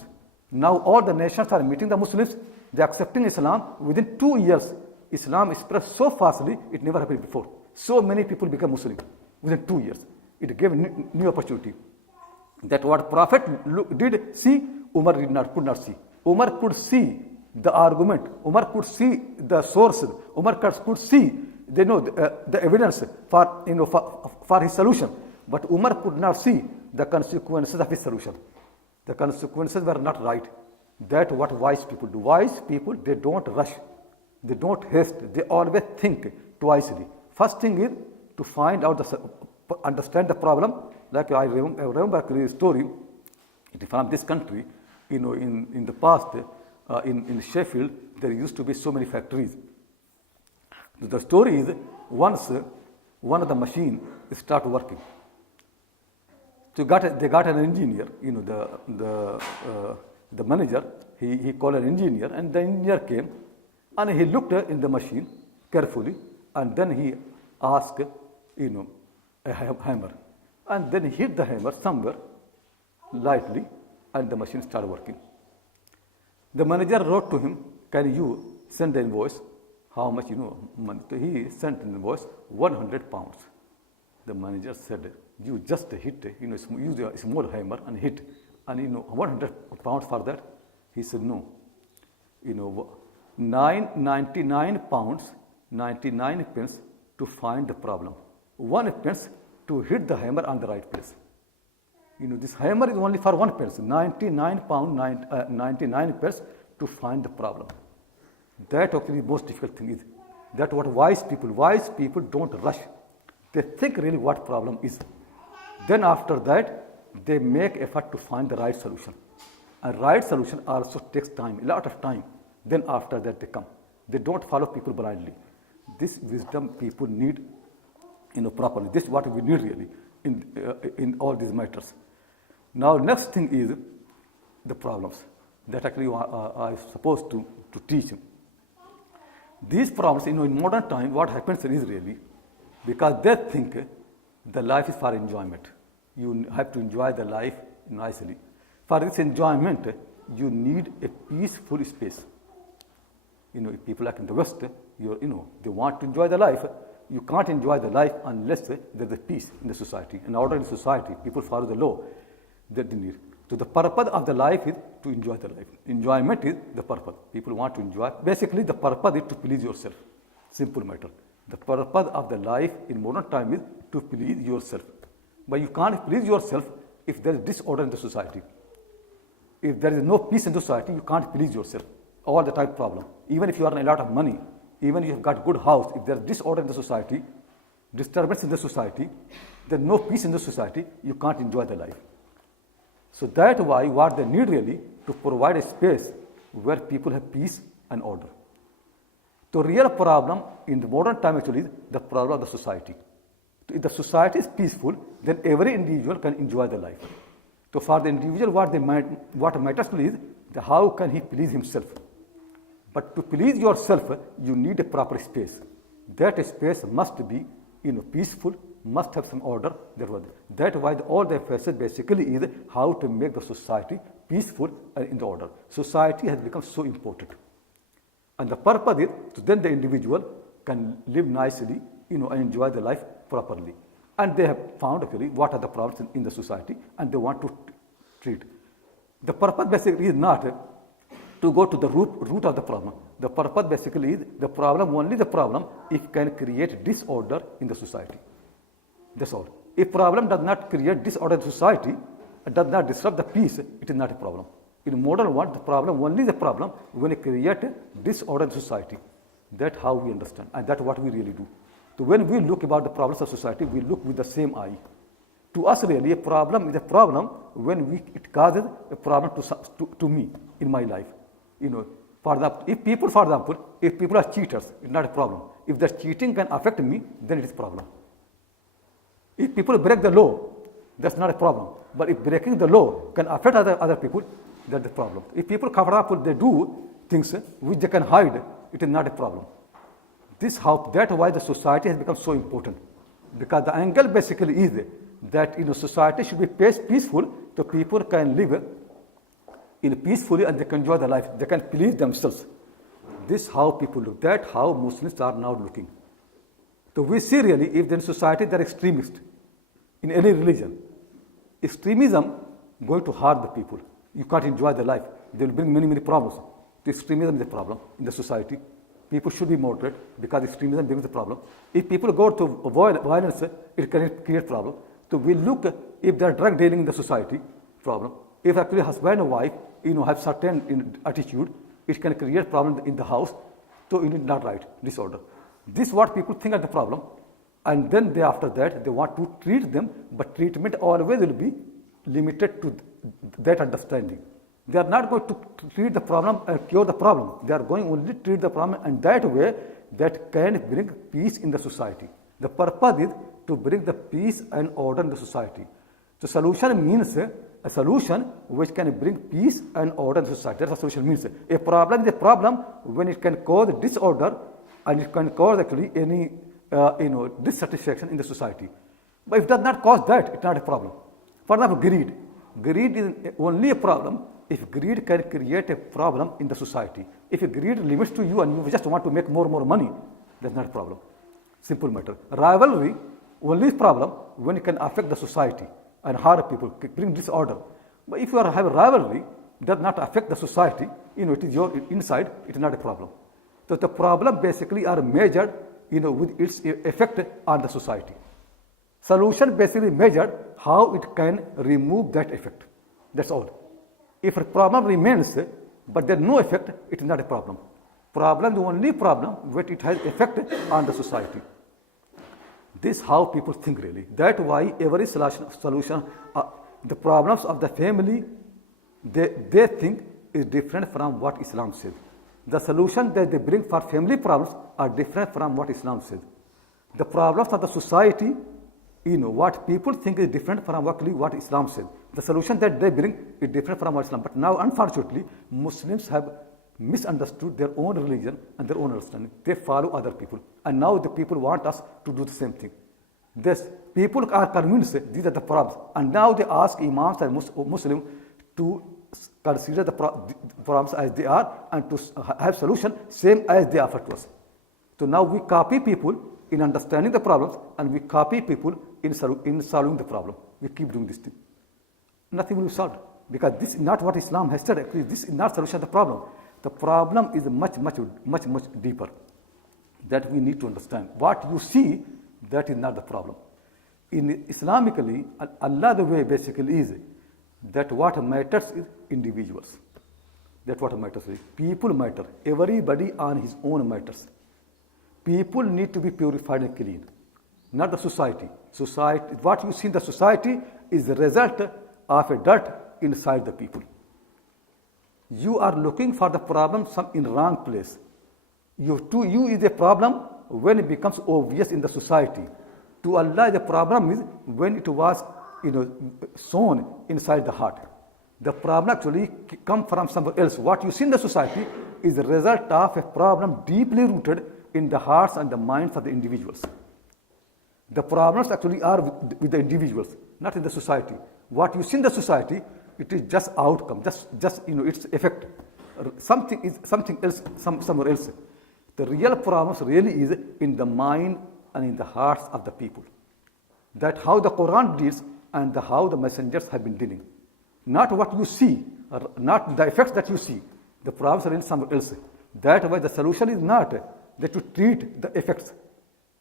Now all the nations are meeting the Muslims, they are accepting Islam. Within 2 years, Islam spread so fastly, it never happened before. So many people became Muslim within 2 years. It gave new opportunity. That what Prophet did see, Umar could not see. Umar could see the argument, Umar could see the sources, Umar could see They know the evidence for his solution. But Umar could not see the consequences of his solution. The consequences were not right. That's what wise people do. Wise people, they don't rush. They don't haste. They always think twicely. First thing is to find out, understand the problem. Like I remember a story from this country. In the past, in Sheffield, there used to be so many factories. The story is once one of the machine started working. So they got an engineer. The manager, he called an engineer, and the engineer came and he looked in the machine carefully, and then he asked, a hammer, and then he hit the hammer somewhere lightly, and the machine started working. The manager wrote to him, "Can you send the invoice? How much money?" So he sent an invoice, 100 pounds. The manager said, "You just hit, use a small hammer and hit, and 100 pounds for that." He said, "No, 99 pounds, 99 pence to find the problem, 1 pence to hit the hammer on the right place. This hammer is only for 1 pence, 99 pound, 99 pence to find the problem." That actually the most difficult thing is. That's what wise people don't rush. They think really what problem is. Then after that, they make effort to find the right solution. A right solution also takes time, a lot of time. Then after that they come. They don't follow people blindly. This wisdom people need, properly. This is what we need really in all these matters. Now next thing is the problems that actually I supposed to teach. These problems, in modern time, what happens is really, because they think the life is for enjoyment. You have to enjoy the life nicely. For this enjoyment, you need a peaceful space. People like in the West, they want to enjoy the life. You can't enjoy the life unless there's a peace in the society. In order in society, people follow the law that they need. So the purpose of the life is to enjoy the life. Enjoyment is the purpose. People want to enjoy. Basically, the purpose is to please yourself. Simple matter. The purpose of the life in modern time is to please yourself. But you can't please yourself if there is disorder in the society. If there is no peace in the society, you can't please yourself. All the time problem. Even if you earn a lot of money, even if you have got good house, if there is disorder in the society, disturbance in the society, there is no peace in the society, you can't enjoy the life. So that's why what they need really to provide a space where people have peace and order. The real problem in the modern time actually is the problem of the society. If the society is peaceful, then every individual can enjoy the life. So for the individual, what matters to is how can he please himself. But to please yourself, you need a proper space. That space must be peaceful, must have some order. That's why all the emphasis basically is how to make the society peaceful and in the order. Society has become so important. And the purpose is so then the individual can live nicely, and enjoy the life properly. And they have found actually what are the problems in the society and they want to treat. The purpose basically is not to go to the root of the problem. The purpose basically is the problem, only the problem, if can create disorder in the society. That's all. If problem does not create disorder in society, does not disrupt the peace, it is not a problem. In modern world, the problem, only the problem when it creates disorder in society. That's how we understand, and that's what we really do. So when we look about the problems of society, we look with the same eye. To us, really, a problem is a problem when it causes a problem to me in my life. For example, if people are cheaters, it's not a problem. If the cheating can affect me, then it is a problem. If people break the law, that's not a problem. But if breaking the law can affect other people, that's the problem. If people, for example, they do things which they can hide, it is not a problem. That's why the society has become so important. Because the angle basically is that society should be peaceful, so people can live peacefully and they can enjoy their life. They can please themselves. This is how people look. That's how Muslims are now looking. So we see really, if in society there are extremists in any religion, extremism going to harm the people. You can't enjoy the life. They will bring many problems. The extremism is a problem in the society. people should be moderate because extremism brings the problem. If people go to violence, it can create problem. So we look if there are drug dealing in the society, problem. If actually husband and wife, have certain attitude, it can create problem in the house. So it is not right, disorder. This is what people think are the problem. And then after that, they want to treat them, but treatment always will be limited to that understanding. They are not going to treat the problem and cure the problem. They are going only to treat the problem, and that way that can bring peace in the society. The purpose is to bring the peace and order in the society. So solution means a solution which can bring peace and order in the society. That's what solution means. A problem is a problem when it can cause disorder and it can cause actually any dissatisfaction in the society. But if it does not cause that, it's not a problem. For example, greed. Greed is only a problem if greed can create a problem in the society. If greed limits to you and you just want to make more money, that's not a problem. Simple matter. Rivalry only problem when it can affect the society and harm people, bring disorder. But if you have a rivalry, does not affect the society, it is your inside, it is not a problem. So the problem basically are measured, with its effect on the society. Solution basically measured how it can remove that effect. That's all. If a problem remains, but there is no effect, it is not a problem. Problem is the only problem when it has effect on the society. This is how people think really. That's why every solution, the problems of the family, they think is different from what Islam says. The solution that they bring for family problems are different from what Islam says. The problems of the society, what people think is different from what Islam says. The solution that they bring is different from what Islam. But now, unfortunately, Muslims have misunderstood their own religion and their own understanding. They follow other people. And now the people want us to do the same thing. This people are convinced these are the problems. And now they ask imams and Muslims to consider the problems as they are and to have solution same as they offer to us. So now we copy people in understanding the problems and we copy people in solving the problem. We keep doing this thing. Nothing will be solved because this is not what Islam has said. Actually, this is not solution to the problem. The problem is much deeper that we need to understand. What you see, that is not the problem. In Islamically, Allah the way basically is that what matters is individuals. That's what matters is. People matter. Everybody on his own matters. People need to be purified and clean, not the society. Society, what you see in the society is the result of a dirt inside the people. You are looking for the problem in wrong place. To you is a problem when it becomes obvious in the society. To Allah, the problem is when it was sown inside the heart. The problem actually comes from somewhere else. What you see in the society is the result of a problem deeply rooted in the hearts and the minds of the individuals. The problems actually are with the individuals, not in the society. What you see in the society, it is just outcome, just its effect. Something else, somewhere else. The real problems really is in the mind and in the hearts of the people. That's how the Quran deals and how the messengers have been dealing. Not what you see, not the effects that you see. The problems are in somewhere else. That's why the solution is not that you treat the effects.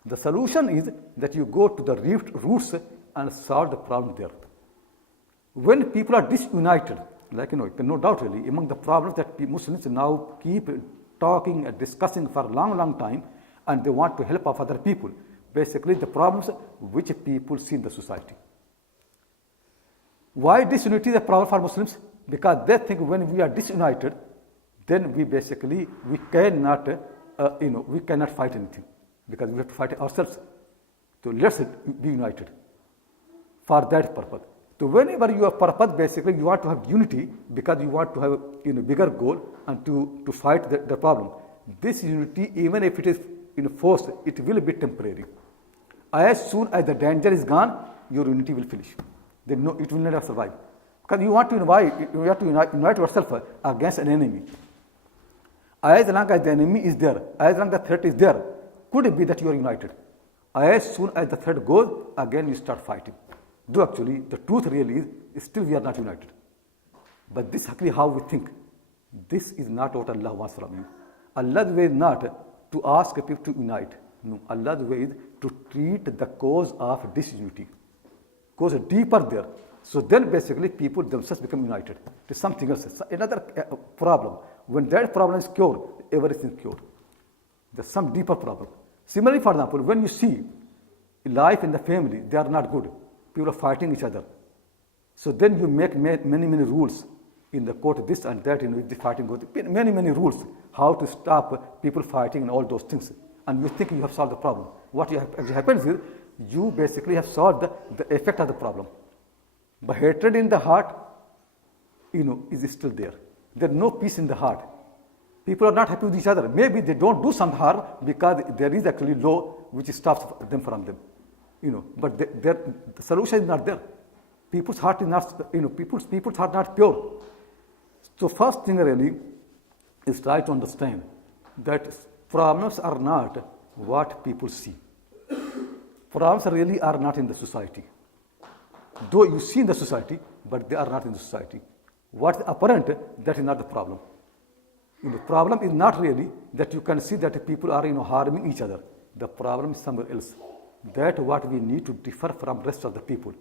The solution is that you go to the roots and solve the problem there. When people are disunited, no doubt really, among the problems that Muslims now keep talking and discussing for a long time, and they want to help of other people. Basically, the problems which people see in the society. Why disunity is a problem for Muslims? Because they think when we are disunited, then we cannot fight anything, because we have to fight ourselves. So let's be united for that purpose. So whenever you have purpose, basically you want to have unity because you want to have a bigger goal and to fight the problem. This unity, even if it is forced, it will be temporary. As soon as the danger is gone, your unity will finish. Then it will never survive. Because you have to unite yourself against an enemy. As long as the enemy is there, as long as the threat is there, could it be that you are united? As soon as the threat goes, again you start fighting. Though actually, the truth really is still we are not united. But this is actually how we think. This is not what Allah wants from you. Allah's way is not to ask people to unite. No, Allah's way is to treat the cause of disunity. Goes deeper there. So then basically people themselves become united. It is something else. Another problem. When that problem is cured, everything is cured. There's some deeper problem. Similarly, for example, when you see life in the family, they are not good. People are fighting each other. So then you make many rules in the court, this and that, if the fighting goes, many rules, how to stop people fighting and all those things. And you think you have solved the problem. What actually happens is, you basically have solved the effect of the problem. But hatred in the heart, is still there. There's no peace in the heart. People are not happy with each other. Maybe they don't do some harm because there is actually law which stops them from them. But the solution is not there. People's heart is not, people's heart not pure. So first thing really is try to understand that problems are not what people see. Problems really are not in the society. Though you see in the society, but they are not in the society. What's apparent, that is not the problem. The problem is not really that you can see that people are harming each other. The problem is somewhere else. That's what we need to differ from rest of the people.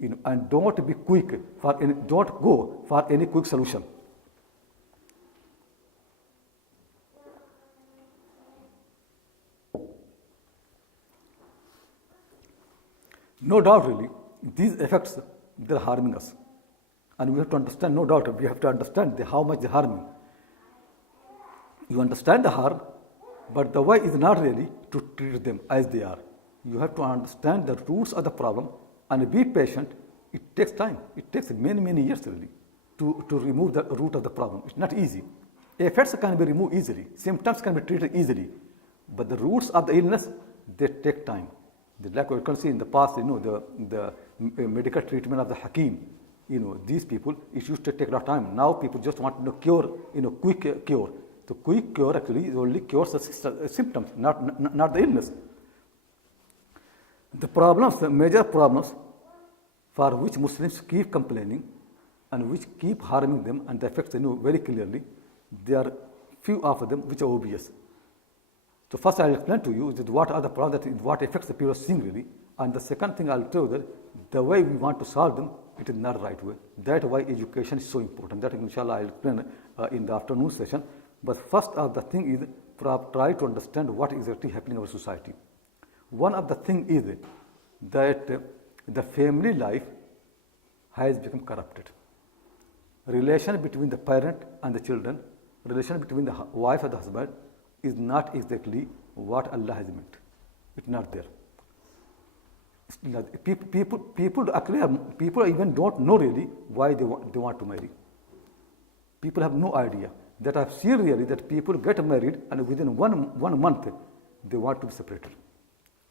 And don't be quick don't go for any quick solution. No doubt really, these effects, they're harming us. And we have to understand, no doubt, we have to understand how much they're harming. You understand the harm, but the way is not really to treat them as they are. You have to understand the roots of the problem and be patient. It takes time. It takes many years really to remove the root of the problem. It's not easy. Effects can be removed easily. Symptoms can be treated easily. But the roots of the illness, they take time. Like we can see in the past, the medical treatment of the Hakim, these people, it used to take a lot of time. Now people just want cure, quick cure. The quick cure actually only cures the symptoms, not the illness. The problems, the major problems for which Muslims keep complaining and which keep harming them, and the effects very clearly, there are few of them which are obvious. So first I'll explain to you what are the problems, what affects the people are seeing really. And the second thing I'll tell you that the way we want to solve them, it is not the right way. That's why education is so important. That inshallah I'll explain in the afternoon session. But first of the thing is try to understand what is exactly happening in our society. One of the things is that the family life has become corrupted. Relation between the parent and the children, relation between the wife and the husband is not exactly what Allah has meant. It's not there. People even don't know really why they want to marry. People have no idea. That I've seen really that people get married and within one month they want to be separated.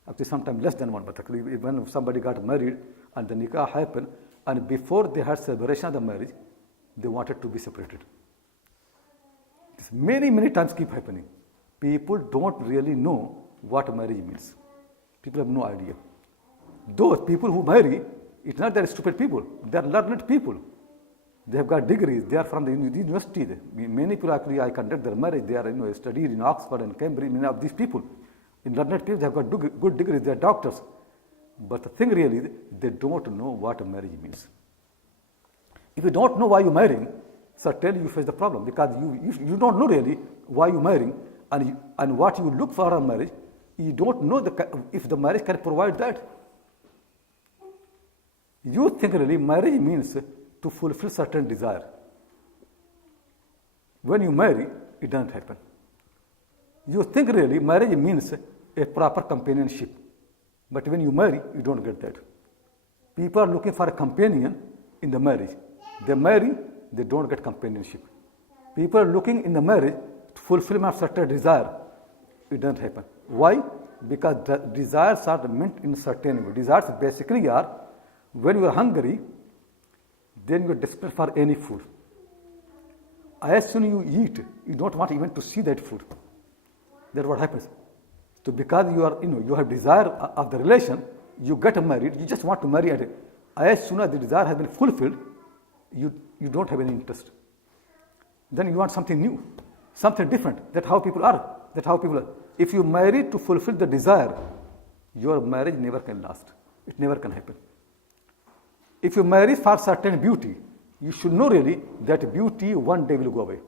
Actually, sometimes less than 1 month. Actually, when somebody got married and the nikah happened, and before they had celebration of the marriage, they wanted to be separated. This many times keep happening. People don't really know what marriage means. People have no idea. Those people who marry, it's not that stupid people. They are learned people. They have got degrees. They are from the university. Many people actually, I conduct their marriage. They are studied in Oxford and Cambridge. Many of these people, in learned people, they have got good degrees. They are doctors. But the thing really is, they don't know what marriage means. If you don't know why you're marrying, certainly you face the problem because you don't know really why you're marrying and what you look for a marriage. You don't know if the marriage can provide that. You think really marriage means to fulfill certain desire. When you marry, it doesn't happen. You think really marriage means a proper companionship. But when you marry, you don't get that. People are looking for a companion in the marriage. They marry, they don't get companionship. People are looking in the marriage to fulfillment of certain desire. It doesn't happen. Why? Because the desires are meant in a certain way. Desires basically are when you are hungry, then you are desperate for any food. As soon as you eat, you don't want even to see that food. That's what happens. So because you have desire of the relation, you get married, you just want to marry at it. As soon as the desire has been fulfilled, you don't have any interest. Then you want something new, something different. That's how people are. That's how people are. If you marry to fulfill the desire, your marriage never can last. It never can happen. If you marry for certain beauty, you should know really that beauty one day will go away.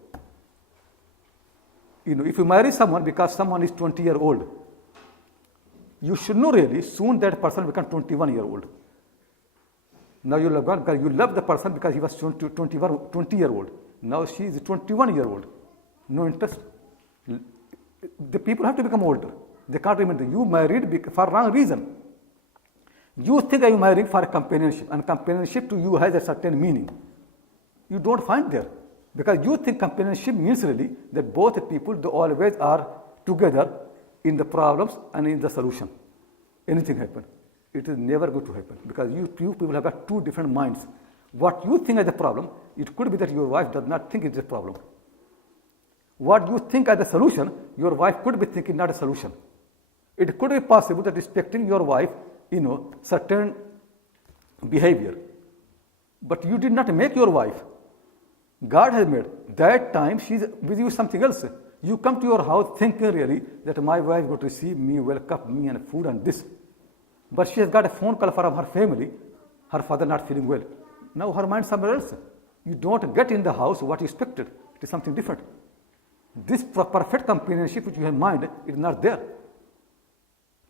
If you marry someone because someone is 20-year-old, you should know really soon that person will become 21-year-old. Now you love the person because he was 20-year-old. Now she is 21-year-old. No interest. The people have to become older. They can't remember. You married for wrong reason. You think you married for companionship, and companionship to you has a certain meaning. You don't find there. Because you think companionship means really that both people they always are together in the problems and in the solution. Anything happen. It is never going to happen because you people have got two different minds. What you think as a problem, it could be that your wife does not think it is a problem. What you think as a solution, your wife could be thinking not a solution. It could be possible that expecting your wife, certain behavior. But you did not make your wife. God has made. That time she is busy with something else. You come to your house thinking really that my wife is going to receive me, welcome me and food and this. But she has got a phone call from her family, her father not feeling well. Now her mind somewhere else. You don't get in the house what you expected. It is something different. This perfect companionship which you have in mind is not there.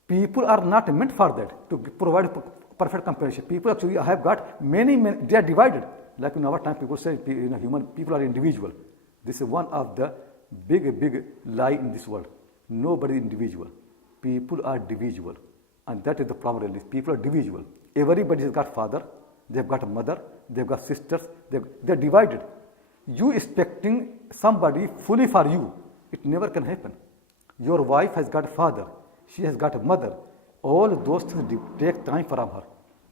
People are not meant for that, to provide perfect companionship. People actually have got many, they are divided. Like in our time, people say human people are individual. This is one of the big lie in this world. Nobody is individual. People are individual. And that is the problem really. People are individual. Everybody has got father, they've got a mother, they've got sisters, they're divided. You expecting somebody fully for you, it never can happen. Your wife has got a father, she has got a mother. All those things take time from her.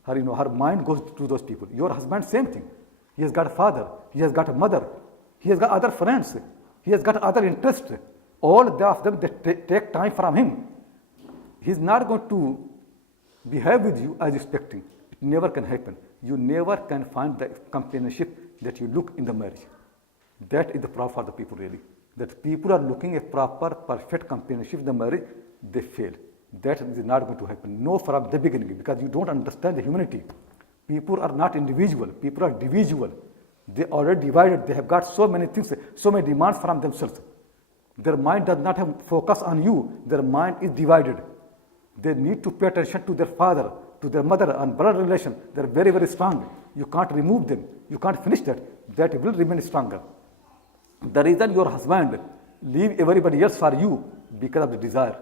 Her mind goes to those people. Your husband, same thing. He has got a father, he has got a mother, he has got other friends, he has got other interests. All of them they take time from him. He is not going to behave with you as expecting. It never can happen. You never can find the companionship that you look in the marriage. That is the problem for the people really. That people are looking at proper, perfect companionship in the marriage, they fail. That is not going to happen. No, from the beginning, because you don't understand the humanity. People are not individual. People are divisible. They are already divided. They have got so many things, so many demands from themselves. Their mind does not have focus on you. Their mind is divided. They need to pay attention to their father, to their mother and brother relation. They are very, very strong. You can't remove them. You can't finish that. That will remain stronger. The reason your husband leave everybody else for you because of the desire.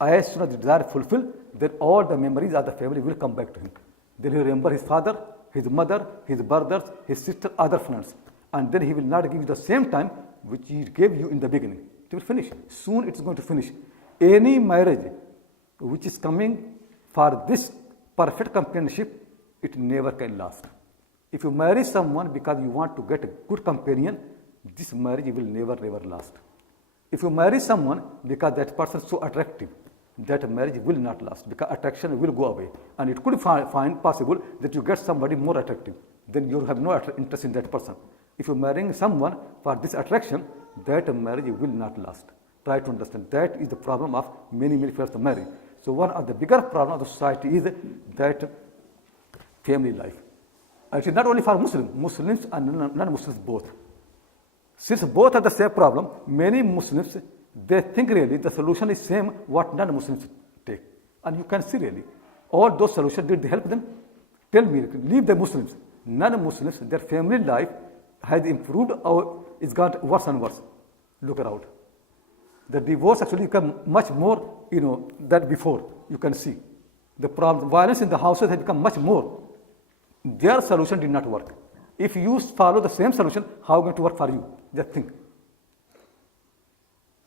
As soon as the desire is fulfilled, then all the memories of the family will come back to him. Then he will remember his father, his mother, his brothers, his sister, other friends. And then he will not give you the same time which he gave you in the beginning. It will finish. Soon it is going to finish. Any marriage which is coming for this perfect companionship, it never can last. If you marry someone because you want to get a good companion, this marriage will never last. If you marry someone because that person is so attractive, that marriage will not last because attraction will go away. And it could find possible that you get somebody more attractive. Then you have no interest in that person. If you are marrying someone for this attraction, that marriage will not last. Try to understand. That is the problem of many people of marriage. So one of the bigger problems of the society is that family life. Actually, not only for Muslims and non-Muslims both. Since both are the same problem, many Muslims, they think really the solution is same what non-Muslims take. And you can see really, all those solutions, did they help them? Tell me, leave the Muslims. Non-Muslims, their family life has improved or it's got worse and worse. Look around. The divorce actually become much more, than before. You can see. The problem, violence in the houses has become much more. Their solution did not work. If you follow the same solution, how going to work for you? Just think.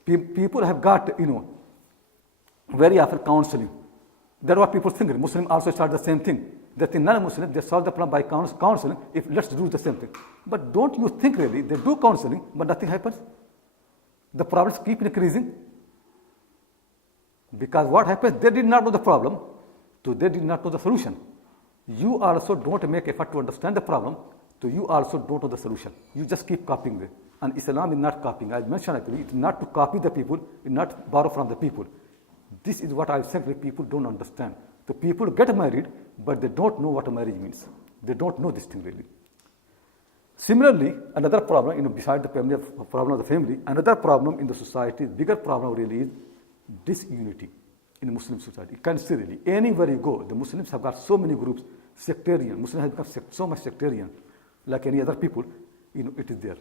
People have got, very often counseling. That's what people think. Muslims also start the same thing. They think non-Muslims, they solve the problem by counseling. If let's do the same thing. But don't you think really, they do counseling, but nothing happens? The problems keep increasing. Because what happens, they did not know the problem, so they did not know the solution. You also don't make effort to understand the problem, So you also don't know the solution. You just keep copying it. And Islam is not copying. I mentioned actually, it's not to copy the people, it's not borrow from the people. This is what I said people don't understand. The people get married, but they don't know what a marriage means. They don't know this thing really. Similarly, another problem, beside the family, problem of the family, another problem in the society, bigger problem really is disunity in the Muslim society. You can see really, anywhere you go, the Muslims have got so many groups, sectarian. Muslims have become so much sectarian, like any other people, it is there.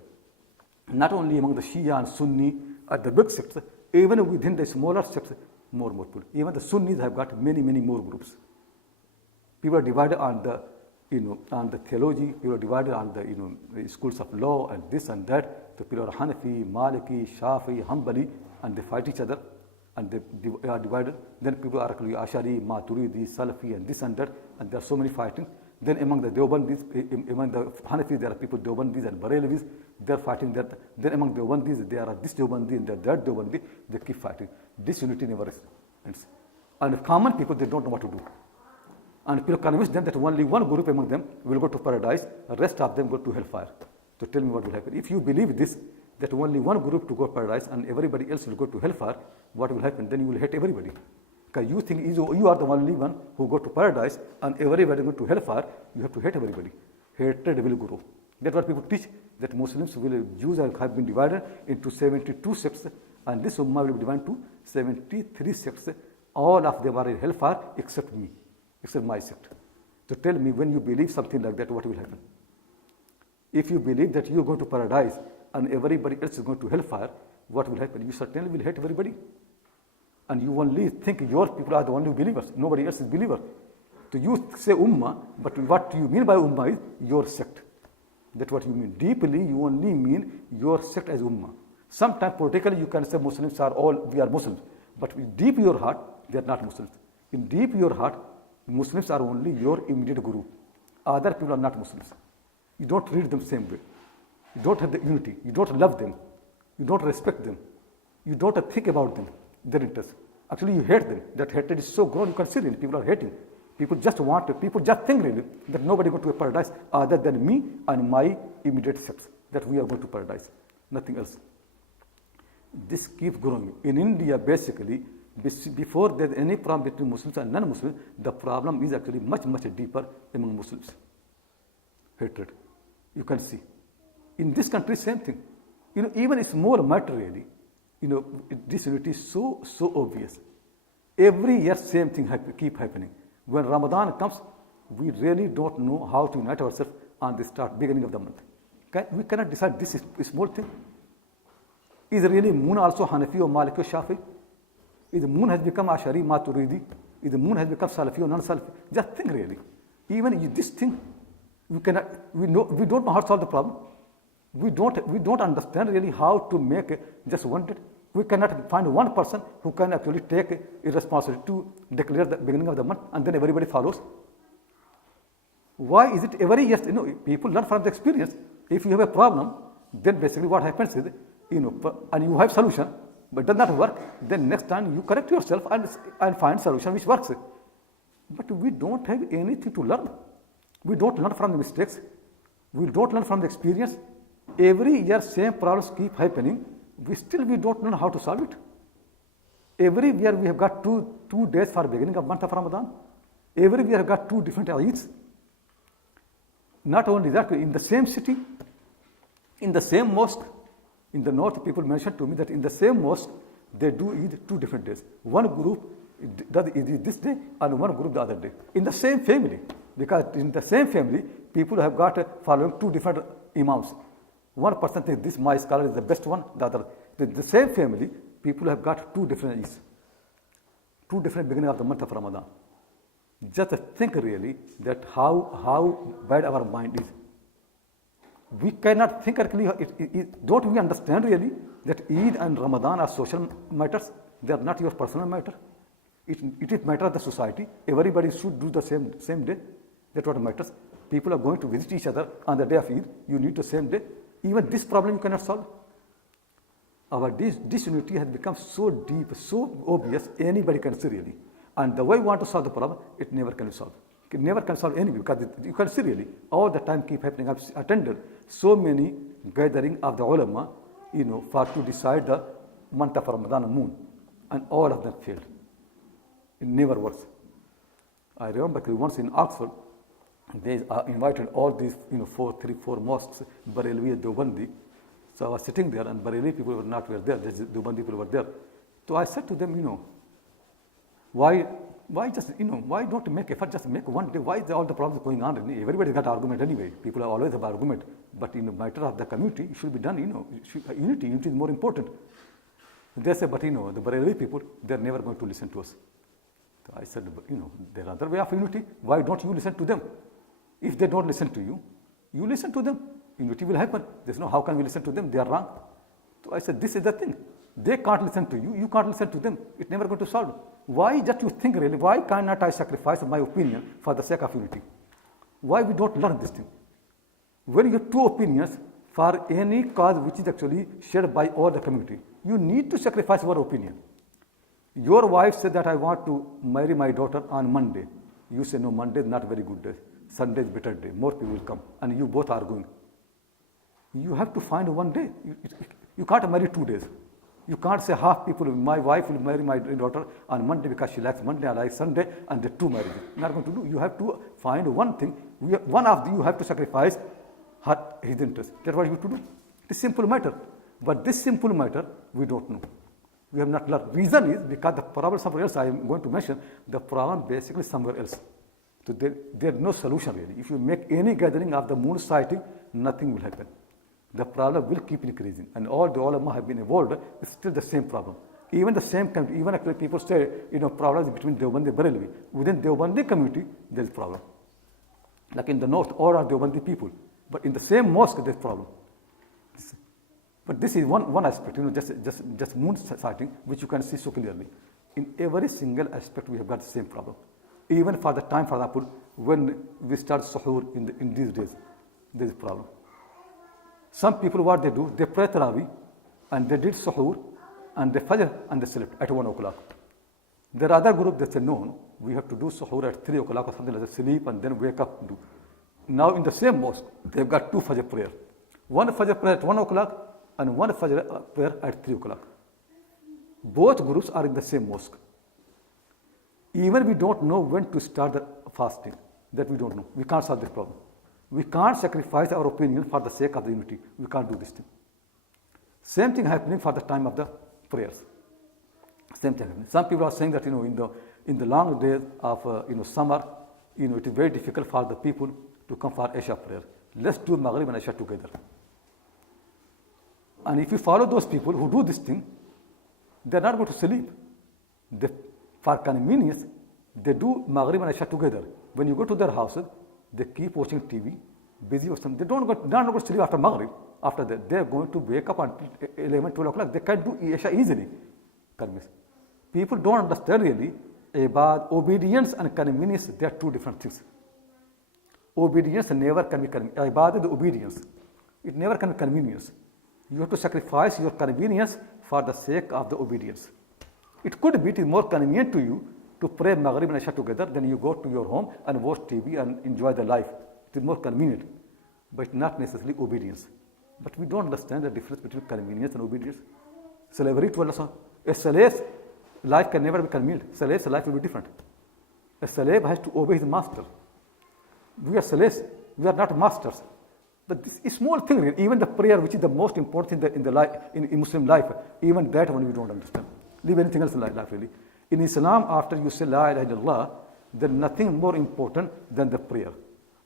Not only among the Shia and Sunni, at the big sects, even within the smaller sects, more people. Even the Sunnis have got many, many more groups. People are divided on the, on the theology. People are divided on the schools of law and this and that. The people are Hanafi, Maliki, Shafi, Hanbali, and they fight each other, and they are divided. Then people are actually Ashari, Maturidi, Salafi, and this and that, and there are so many fighting. Then among the Deobandis, among the Hanafis, there are people Deobandis and Barelvis, they are fighting that. Then among the Deobandis, there are this Deobandi and that Deobandi, they keep fighting. Disunity never ends. And common people, they don't know what to do. And people convince them that only one group among them will go to paradise, the rest of them go to hellfire. So tell me what will happen. If you believe this, that only one group to go to paradise and everybody else will go to hellfire, what will happen? Then you will hate everybody. Because you think you are the only one who go to paradise and everybody go to hellfire, you have to hate everybody. Hatred will grow. That's what people teach, that Muslims, Jews have been divided into 72 sects, and this Ummah will be divided into 73 sects. All of them are in hellfire except me, except my sect. So tell me, when you believe something like that, what will happen? If you believe that you are going to paradise and everybody else is going to hellfire, what will happen? You certainly will hate everybody. And you only think your people are the only believers, nobody else is believer. So you say Ummah, but what you mean by Ummah is your sect. That's what you mean. Deeply, you only mean your sect as Ummah. Sometimes politically you can say Muslims are all, we are Muslims. But deep in your heart, they are not Muslims. In deep in your heart, Muslims are only your immediate group. Other people are not Muslims. You don't treat them same way. You don't have the unity. You don't love them. You don't respect them. You don't think about them, their interests. Actually, you hate them. That hatred is so grown, you can see it. People are hating. People just think really that nobody go to a paradise other than me and my immediate sects, that we are going to paradise, nothing else. This keeps growing. In India, basically, before there's any problem between Muslims and non-Muslims, the problem is actually much, much deeper among Muslims. Hatred. You can see. In this country, same thing. Even it's more materially, disunity is so obvious. Every year, same thing keep happening. When Ramadan comes, we really don't know how to unite ourselves on the beginning of the month. Okay? We cannot decide this is a small thing. Is really moon also Hanafi or Maliki or Shafi? Is the moon has become Ashari, Maturidi? Is the moon has become Salafi or non-Salafi? Just think really. Even this thing, we don't know how to solve the problem. We don't understand really how to make just one date. We cannot find one person who can actually take a responsibility to declare the beginning of the month and then everybody follows. Why is it every year? People learn from the experience. If you have a problem, then basically what happens is, and you have solution, but it does not work, then next time you correct yourself and find solution which works. But we don't have anything to learn. We don't learn from the mistakes. We don't learn from the experience. Every year same problems keep happening. We don't know how to solve it. Every year we have got two days for beginning of month of Ramadan. Every year we have got two different Eids. Not only that, in the same city, in the same mosque, in the north, people mentioned to me that in the same mosque, they do Eid 2 different days. One group does Eid this day and one group the other day. In the same family, because in the same family, people have got following 2 different Imams. One person thinks this, my scholar is the best one, the other. The same family, people have got 2 different Eids. 2 different beginning of the month of Ramadan. Just think really that how bad our mind is. We cannot think correctly. Don't we understand really that Eid and Ramadan are social matters? They are not your personal matter. It is matter of the society. Everybody should do the same day. That's what matters. People are going to visit each other on the day of Eid. You need the same day. Even this problem you cannot solve. Our disunity has become so deep, so obvious, anybody can see really. And the way we want to solve the problem, it never can be solved. never can solve anything, because you can see really all the time keep happening. I've attended so many gatherings of the ulama, for to decide the month of Ramadan and moon, and all of them failed. It never works. I remember once in Oxford, they invited all these, 4 mosques, Barelvi, Deobandi. So I was sitting there, and Barelvi people were there. Deobandi people were there. So I said to them, why just, why don't make effort, just make one day? Why is all the problems going on? Everybody got argument anyway. People always have argument. But in the matter of the community, it should be done, unity is more important. They say, but the Barelvi people, they're never going to listen to us. So I said, there are other way of unity. Why don't you listen to them? If they don't listen to you, you listen to them. Unity will happen. There's no how can we listen to them? They are wrong. So I said, this is the thing. They can't listen to you. You can't listen to them. It's never going to solve. Why just you think really? Why cannot I sacrifice my opinion for the sake of unity? Why we don't learn this thing? When you have two opinions for any cause which is actually shared by all the community, you need to sacrifice your opinion. Your wife said that I want to marry my daughter on Monday. You say, no, Monday is not a very good day. Sunday is better day. More people will come. And you both are going. You have to find one day. You can't marry 2 days. You can't say half people, my wife will marry my daughter on Monday because she likes Monday, I like Sunday, and the two marriages. Not going to do. You have to find one thing. One of you have to sacrifice his interest. That's what you have to do. It's a simple matter. But this simple matter, we don't know. We have not learned. Reason is because the problem somewhere else, I am going to mention, the problem basically somewhere else. So there is no solution really. If you make any gathering of the moon sighting, nothing will happen. The problem will keep increasing. And all the ulama have been involved, it's still the same problem. Even the same community, even actually people say, problems between Deobandi and Barelvi. Within Deobandi community, there is problem. Like in the north, all are Deobandi people. But in the same mosque, there is problem. But this is one aspect, just moon sighting, which you can see so clearly. In every single aspect, we have got the same problem. Even for the time, for example, when we start suhoor in these days, there is a problem. Some people, what they do, they pray Tarawih, and they did suhoor, and they fajr, and they slept at 1 o'clock. There are other groups that say, no, we have to do suhoor at 3 o'clock or something like that, sleep, and then wake up and do. Now in the same mosque, they've got 2 fajr prayer. One fajr prayer at 1 o'clock, and one fajr prayer at 3 o'clock. Both groups are in the same mosque. Even we don't know when to start the fasting. That we don't know. We can't solve this problem. We can't sacrifice our opinion for the sake of the unity. We can't do this thing. Same thing happening for the time of the prayers. Same thing happening. Some people are saying that in the long days of summer, it is very difficult for the people to come for Isha prayer. Let's do Maghrib and Isha together. And if you follow those people who do this thing, they're not going to sleep. For convenience, they do Maghrib and Isha together. When you go to their houses, they keep watching TV, busy or something. They're not going to sleep after Maghrib. After that, they're going to wake up until 11, 12 o'clock. They can't do Isha easily. People don't understand really about obedience and convenience. They are two different things. Obedience never can be convenience. Ibadah is obedience. It never can be convenience. You have to sacrifice your convenience for the sake of the obedience. It could be, it is more convenient to you to pray Maghrib and Isha together, then you go to your home and watch TV and enjoy the life. It is more convenient, but not necessarily obedience. But we don't understand the difference between convenience and obedience. Slavery to Allah. A slave's life can never be convenient. A slave's life will be different. A slave has to obey his master. We are slaves. We are not masters. But this is small thing. Even the prayer, which is the most important thing in Muslim life, even that one we don't understand. Leave anything else in life really. In Islam, after you say La ilaha illallah, there is nothing more important than the prayer.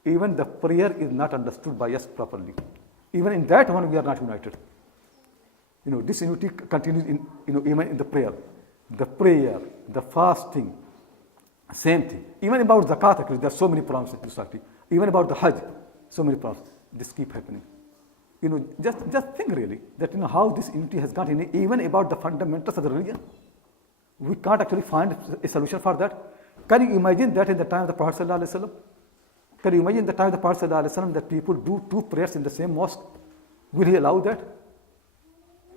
Even the prayer is not understood by us properly. Even in that one, we are not united. This unity continues even in the prayer. The prayer, the fasting, same thing. Even about zakat, actually, there are so many problems in society. Even about the Hajj, so many problems. This keep happening. Just think really that how this unity has got in even about the fundamentals of the religion. We can't actually find a solution for that. Can you imagine that in the time of the Prophet ﷺ? Can you imagine the time of the Prophet ﷺ that people do 2 prayers in the same mosque? Will he allow that?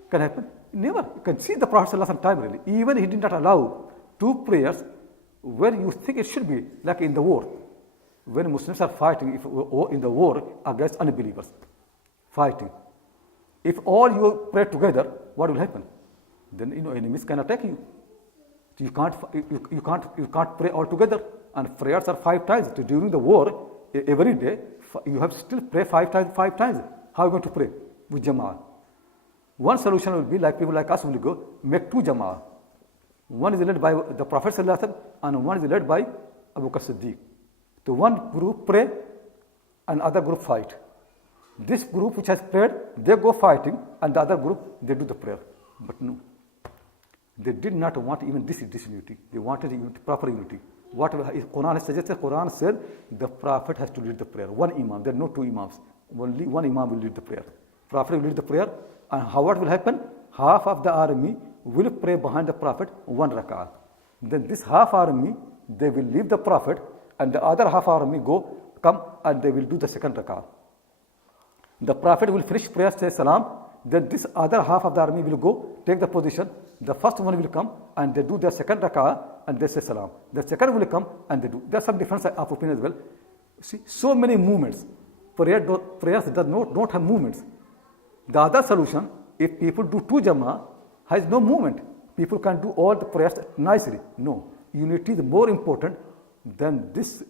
Can happen? Never. You can see the Prophet ﷺ time really. Even he did not allow 2 prayers where you think it should be, like in the war. when Muslims are fighting in the war against unbelievers, fighting. If all you pray together, what will happen? Then enemies can attack you. You can't pray all together. And prayers are 5 times. During the war, every day, you have to still pray 5 times. How are you going to pray? With Jama'ah. One solution will be like people like us will go, make 2 Jama'ah. One is led by the Prophet ﷺ and one is led by Abu Bakr Siddiq. So one group pray and other group fight. This group which has prayed, they go fighting, and the other group, they do the prayer. But no. They did not want even this unity. They wanted unity, proper unity. What Quran has suggested, Quran said the Prophet has to lead the prayer. One Imam, there are no 2 Imams. Only one Imam will lead the prayer. Prophet will lead the prayer, and what will happen? Half of the army will pray behind the Prophet 1 rak'ah. Then this half army, they will leave the Prophet, and the other half army come and they will do the 2nd rak'ah. The Prophet will finish prayer, say salam, then this other half of the army will go, take the position. The first one will come and they do their 2nd rak'ah and they say salam. The second will come and they do. There's some difference of opinion as well. See, so many movements. Prayers don't have movements. The other solution, if people do 2 Jama'ah, has no movement. People can do all the prayers nicely. No, unity is more important than this,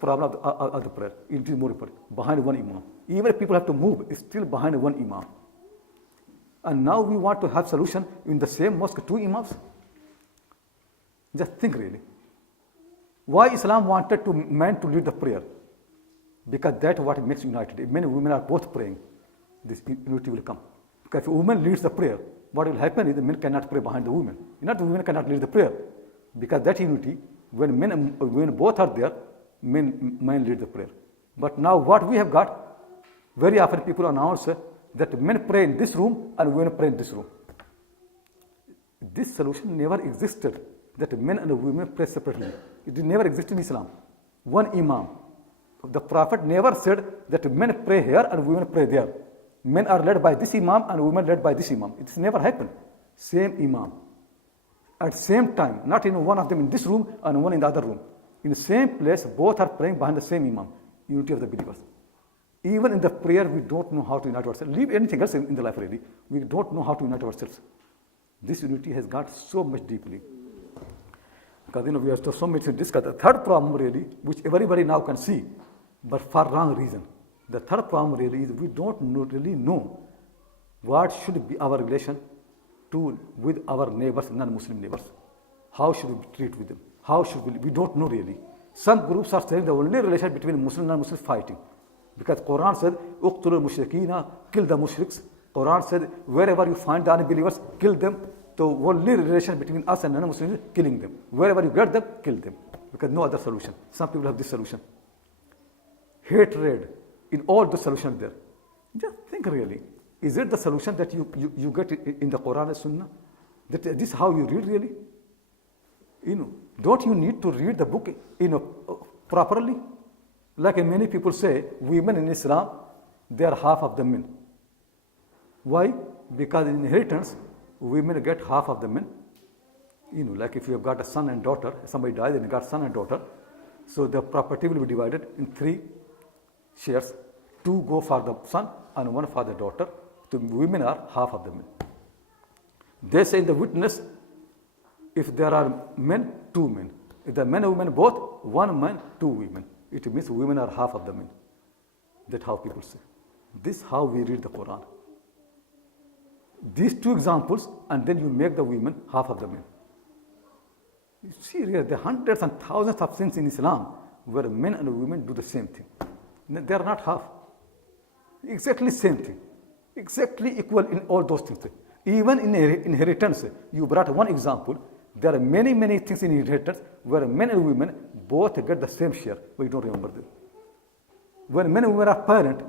problem of the prayer. It is more important. Behind one Imam. Even if people have to move, it's still behind one Imam. And now we want to have solution in the same mosque, 2 Imams. Just think really. Why Islam wanted men to lead the prayer? Because that's what makes united. If men and women are both praying, this unity will come. Because if a woman leads the prayer, what will happen is the men cannot pray behind the women. Not the women cannot lead the prayer. Because that unity, when men and women both are there, men lead the prayer. But now what we have got, very often people announce that men pray in this room and women pray in this room. This solution never existed, that men and women pray separately. It never existed in Islam. One Imam. The Prophet never said that men pray here and women pray there. Men are led by this Imam and women led by this Imam. It's never happened. Same Imam. At same time, not in one of them in this room and one in the other room. In the same place, both are praying behind the same Imam. Unity of the believers. Even in the prayer, we don't know how to unite ourselves. Leave anything else in the life really. We don't know how to unite ourselves. This unity has got so much deeply. Because we have so much to discuss. The third problem really, which everybody now can see, but for wrong reason. The third problem really is we don't really know what should be our relation with our neighbors, non-Muslim neighbors. How should we treat with them? How should we don't know really. Some groups are saying the only relation between Muslim and non-Muslims fighting. Because Quran said, "Uqtulul mushrikeena," kill the mushriks. Quran said, wherever you find the unbelievers, kill them. So only relation between us and non-Muslims is killing them. Wherever you get them, kill them. Because no other solution. Some people have this solution. Hatred, in all the solutions there. Just think really. Is it the solution that you get in the Quran and Sunnah? That this is how you read really? Don't you need to read the book properly? Like many people say, women in Islam, they are half of the men. Why? Because in inheritance, women get half of the men. Like if you have got a son and daughter, somebody dies and you got son and daughter, so the property will be divided in 3 shares. 2 go for the son and 1 for the daughter. The women are half of the men. They say in the witness, if there are men, 2 men. If the men and women both, 1 man, 2 women. It means women are half of the men. That's how people say. This is how we read the Quran. These 2 examples, and then you make the women half of the men. You see, there are hundreds and thousands of things in Islam where men and women do the same thing. They are not half. Exactly same thing. Exactly equal in all those things. Even in inheritance, you brought one example. There are many, many things in inheritance where men and women both get the same share. We don't remember them. When men and women are parent,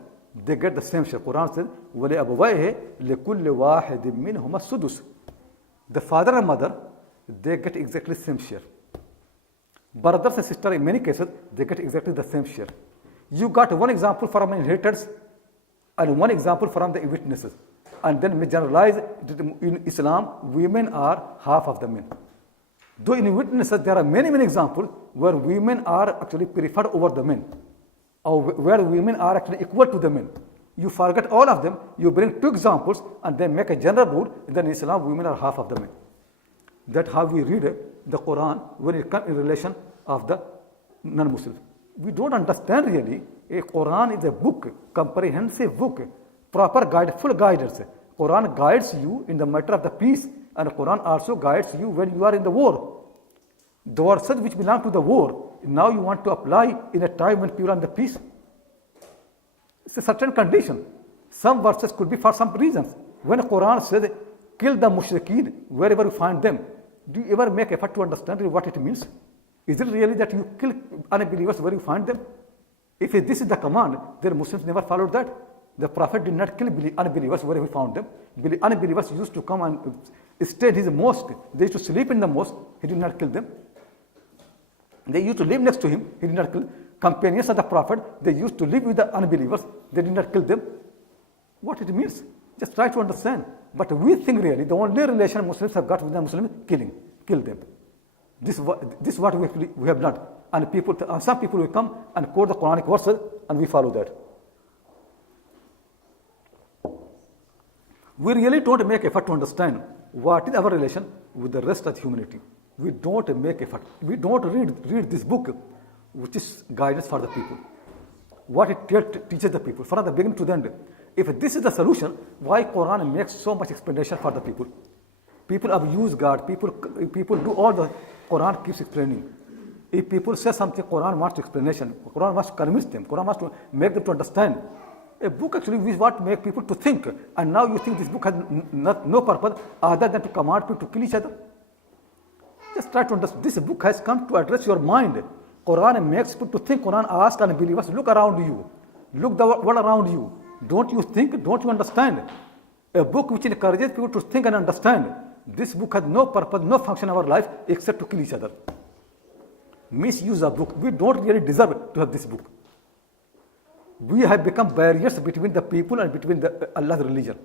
they get the same share. Quran says, وَلِأَبَوَيْهِ لِكُلِّ وَاحِدٍ مِّنْهُمَا السُّدُسُ. The father and mother, they get exactly the same share. Brothers and sisters, in many cases, they get exactly the same share. You got one example from inheritance and one example from the witnesses. And then we generalize that in Islam, women are half of the men. Though in witnesses there are many, many examples where women are actually preferred over the men, or where women are actually equal to the men. You forget all of them, you bring 2 examples and then make a general rule, then in Islam women are half of the men. That's how we read the Quran when it comes in relation of the non-Muslims. We don't understand really. A Quran is a book, comprehensive book, proper guide, full guidance. Quran guides you in the matter of the peace, and Quran also guides you when you are in the war. The verses which belong to the war, now you want to apply in a time when people are in the peace. It's a certain condition. Some verses could be for some reasons. When Quran says, kill the mushrikeen wherever you find them, do you ever make effort to understand what it means? Is it really that you kill unbelievers where you find them? If this is the command, then Muslims never followed that. The Prophet did not kill unbelievers wherever he found them. Unbelievers used to come and stay in his mosque. They used to sleep in the mosque. He did not kill them. They used to live next to him. He did not kill. Companions of the Prophet, they used to live with the unbelievers. They did not kill them. What it means? Just try to understand. But we think really the only relation Muslims have got with the Muslims is kill them. This is what we have learned. And some people will come and quote the Quranic verses and we follow that. We really don't make effort to understand what is our relation with the rest of humanity. We don't make effort. We don't read this book, which is guidance for the people. What it teaches the people from the beginning to the end. If this is the solution, why Quran makes so much explanation for the people? People abuse God. People do all the Quran keeps explaining. If people say something, Quran wants explanation. Quran wants to convince them. Quran wants to make them to understand. A book actually is what to make people to think. And now you think this book has no purpose other than to command people to kill each other. Just try to understand. This book has come to address your mind. Quran makes people to think. Quran asks unbelievers, look around you. Look the world around you. Don't you think? Don't you understand? A book which encourages people to think and understand. This book has no purpose, no function in our life except to kill each other. Misuse of book. We don't really deserve to have this book. We have become barriers between the people and between Allah's religion.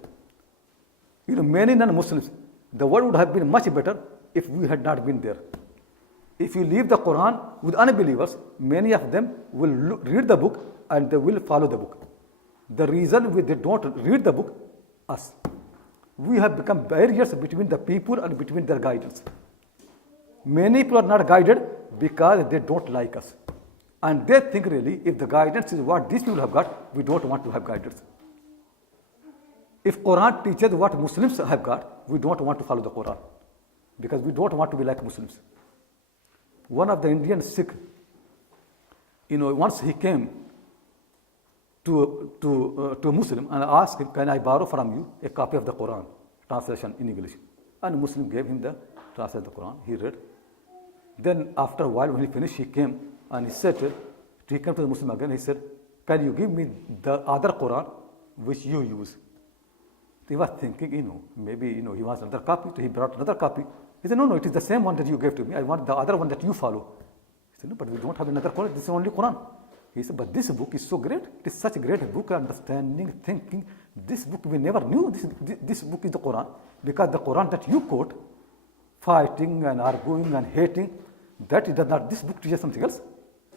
Many non-Muslims, the world would have been much better if we had not been there. If you leave the Quran with unbelievers, many of them will read the book and they will follow the book. The reason they don't read the book, us. We have become barriers between the people and between their guidance. Many people are not guided because they don't like us. And they think really, if the guidance is what these people have got, we don't want to have guidance. If Quran teaches what Muslims have got, we don't want to follow the Quran. Because we don't want to be like Muslims. One of the Indian Sikh, once he came to a Muslim and asked him, can I borrow from you a copy of the Quran, translation in English? And Muslim gave him the translation of the Quran. He read. Then after a while, when he finished, he came and he came to the Muslim again. He said, can you give me the other Quran which you use? He was thinking, maybe, he wants another copy. So he brought another copy. He said, no, it is the same one that you gave to me. I want the other one that you follow. He said, no, but we don't have another Quran. This is only Quran. He said, but this book is so great. It is such a great book, understanding, thinking. This book we never knew. This book is the Quran. Because the Quran that you quote, fighting and arguing and hating, that does not. This book teaches something else.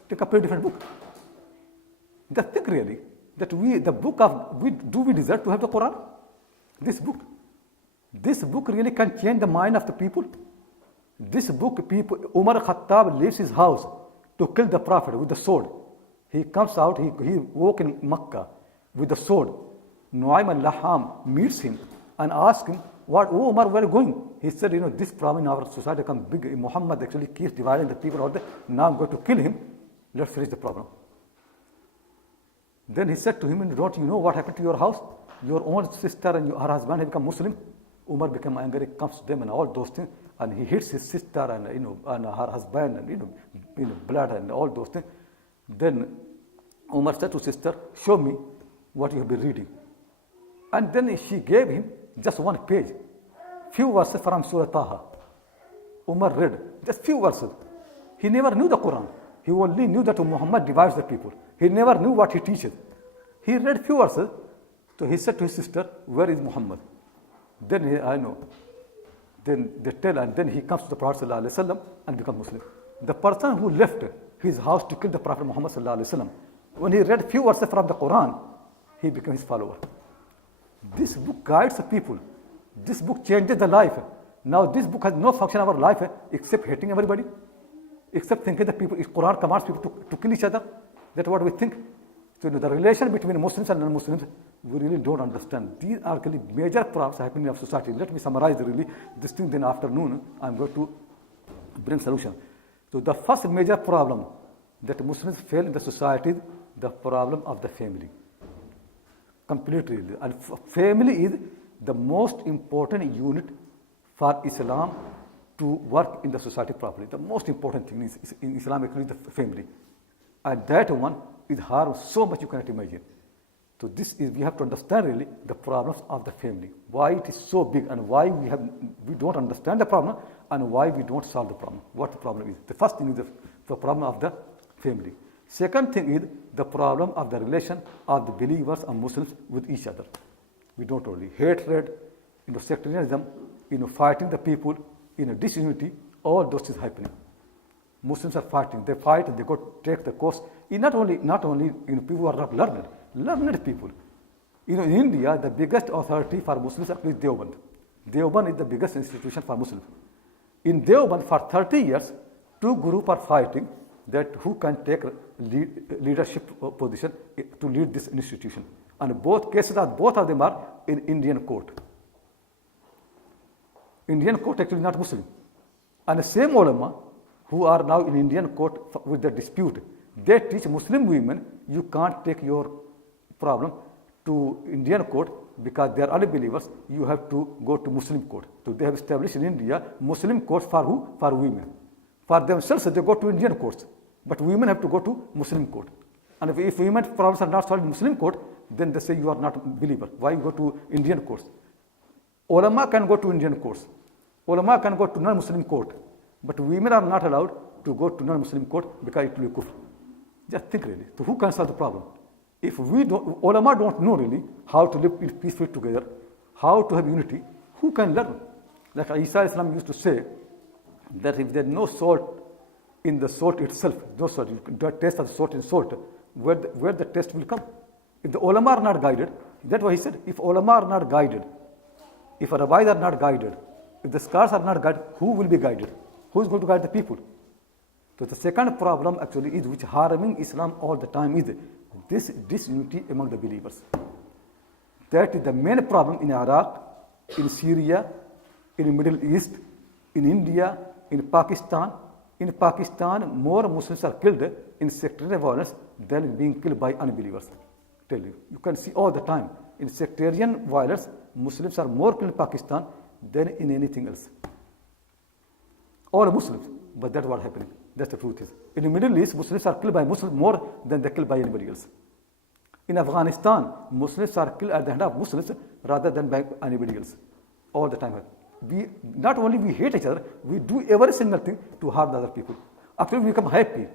Take a completely different book. The thing really, that we deserve to have the Quran? This book really can change the mind of the people. This book, Umar Khattab leaves his house to kill the Prophet with the sword. He comes out, he walks in Makkah with the sword. Nu'aym al-Laham meets him and asks him, oh Umar, where are you going? He said, this problem in our society becomes big. Muhammad actually keeps dividing the people out there. Now I'm going to kill him. Let's finish the problem. Then he said to him, don't you know what happened to your house? Your own sister and her husband have become Muslim. Umar became angry, comes to them and all those things. And he hits his sister and, and her husband and, blood and all those things. Then Umar said to sister, show me what you have been reading. And then she gave him just one page, few verses from Surah Taha. Umar read just few verses. He never knew the Quran. He only knew that Muhammad divides the people. He never knew what he teaches. He read few verses. So he said to his sister, where is Muhammad? Then Then they tell, and then he comes to the Prophet ﷺ and becomes Muslim. The person who left his house to kill the Prophet Muhammad ﷺ, when he read few verses from the Quran, he became his follower. This book guides the people. This book changes the life. Now this book has no function in our life except hating everybody, except thinking that people, Quran commands people to kill each other. That's what we think. So the relation between Muslims and non-Muslims, we really don't understand. These are really major problems happening in our society. Let me summarize really this thing, then afternoon I'm going to bring solution. So the first major problem that Muslims face in the society is the problem of the family. Completely. And family is the most important unit for Islam to work in the society properly. The most important thing is in Islamic is the family. And that one is harmed so much you cannot imagine. So this is, we have to understand really the problems of the family. Why it is so big and why we don't understand the problem and why we don't solve the problem. What the problem is. The first thing is the problem of the family. Second thing is the problem of the relation of the believers and Muslims with each other. We don't only hatred, sectarianism, fighting the people, disunity, all those things happening. Muslims are fighting. They fight and they go take the course. Not only people who are not learned people. In India, the biggest authority for Muslims is Deoband. Deoband is the biggest institution for Muslims. In Deoband, for 30 years, two groups are fighting that who can take leadership position to lead this institution. And both of them are in Indian court. Indian court actually not Muslim. And the same ulama who are now in Indian court with the dispute, they teach Muslim women, you can't take your problem to Indian court because they are unbelievers, you have to go to Muslim court. So they have established in India Muslim courts for who? For women. For themselves they go to Indian courts, but women have to go to Muslim court. And if women's problems are not solved in Muslim court, then they say you are not a believer. Why you go to Indian courts? Ulama can go to Indian courts. Ulama can go to non-Muslim court. But women are not allowed to go to non-Muslim court because it will be kufr. Just think really. So who can solve the problem? If ulama don't know really how to live peacefully together, how to have unity, who can learn? Like Isa Islam used to say that if there is no salt in the salt itself, no salt, the taste of the salt in salt, where the taste will come? If the ulama are not guided, that's why he said, if ulama are not guided, if rabbis are not guided, if the scholars are not guided, who will be guided? Who is going to guide the people? So the second problem actually is which harming Islam all the time is this disunity among the believers. That is the main problem in Iraq, in Syria, in the Middle East, in India, in Pakistan. In Pakistan, more Muslims are killed in sectarian violence than being killed by unbelievers. Tell you. You can see all the time. In sectarian violence, Muslims are more killed in Pakistan than in anything else. All Muslims, but that's what happening. That's the truth is. In the Middle East, Muslims are killed by Muslims more than they killed by anybody else. In Afghanistan, Muslims are killed at the hand of Muslims rather than by anybody else. All the time. Not only we hate each other, we do every single thing to harm the other people. After we become happy.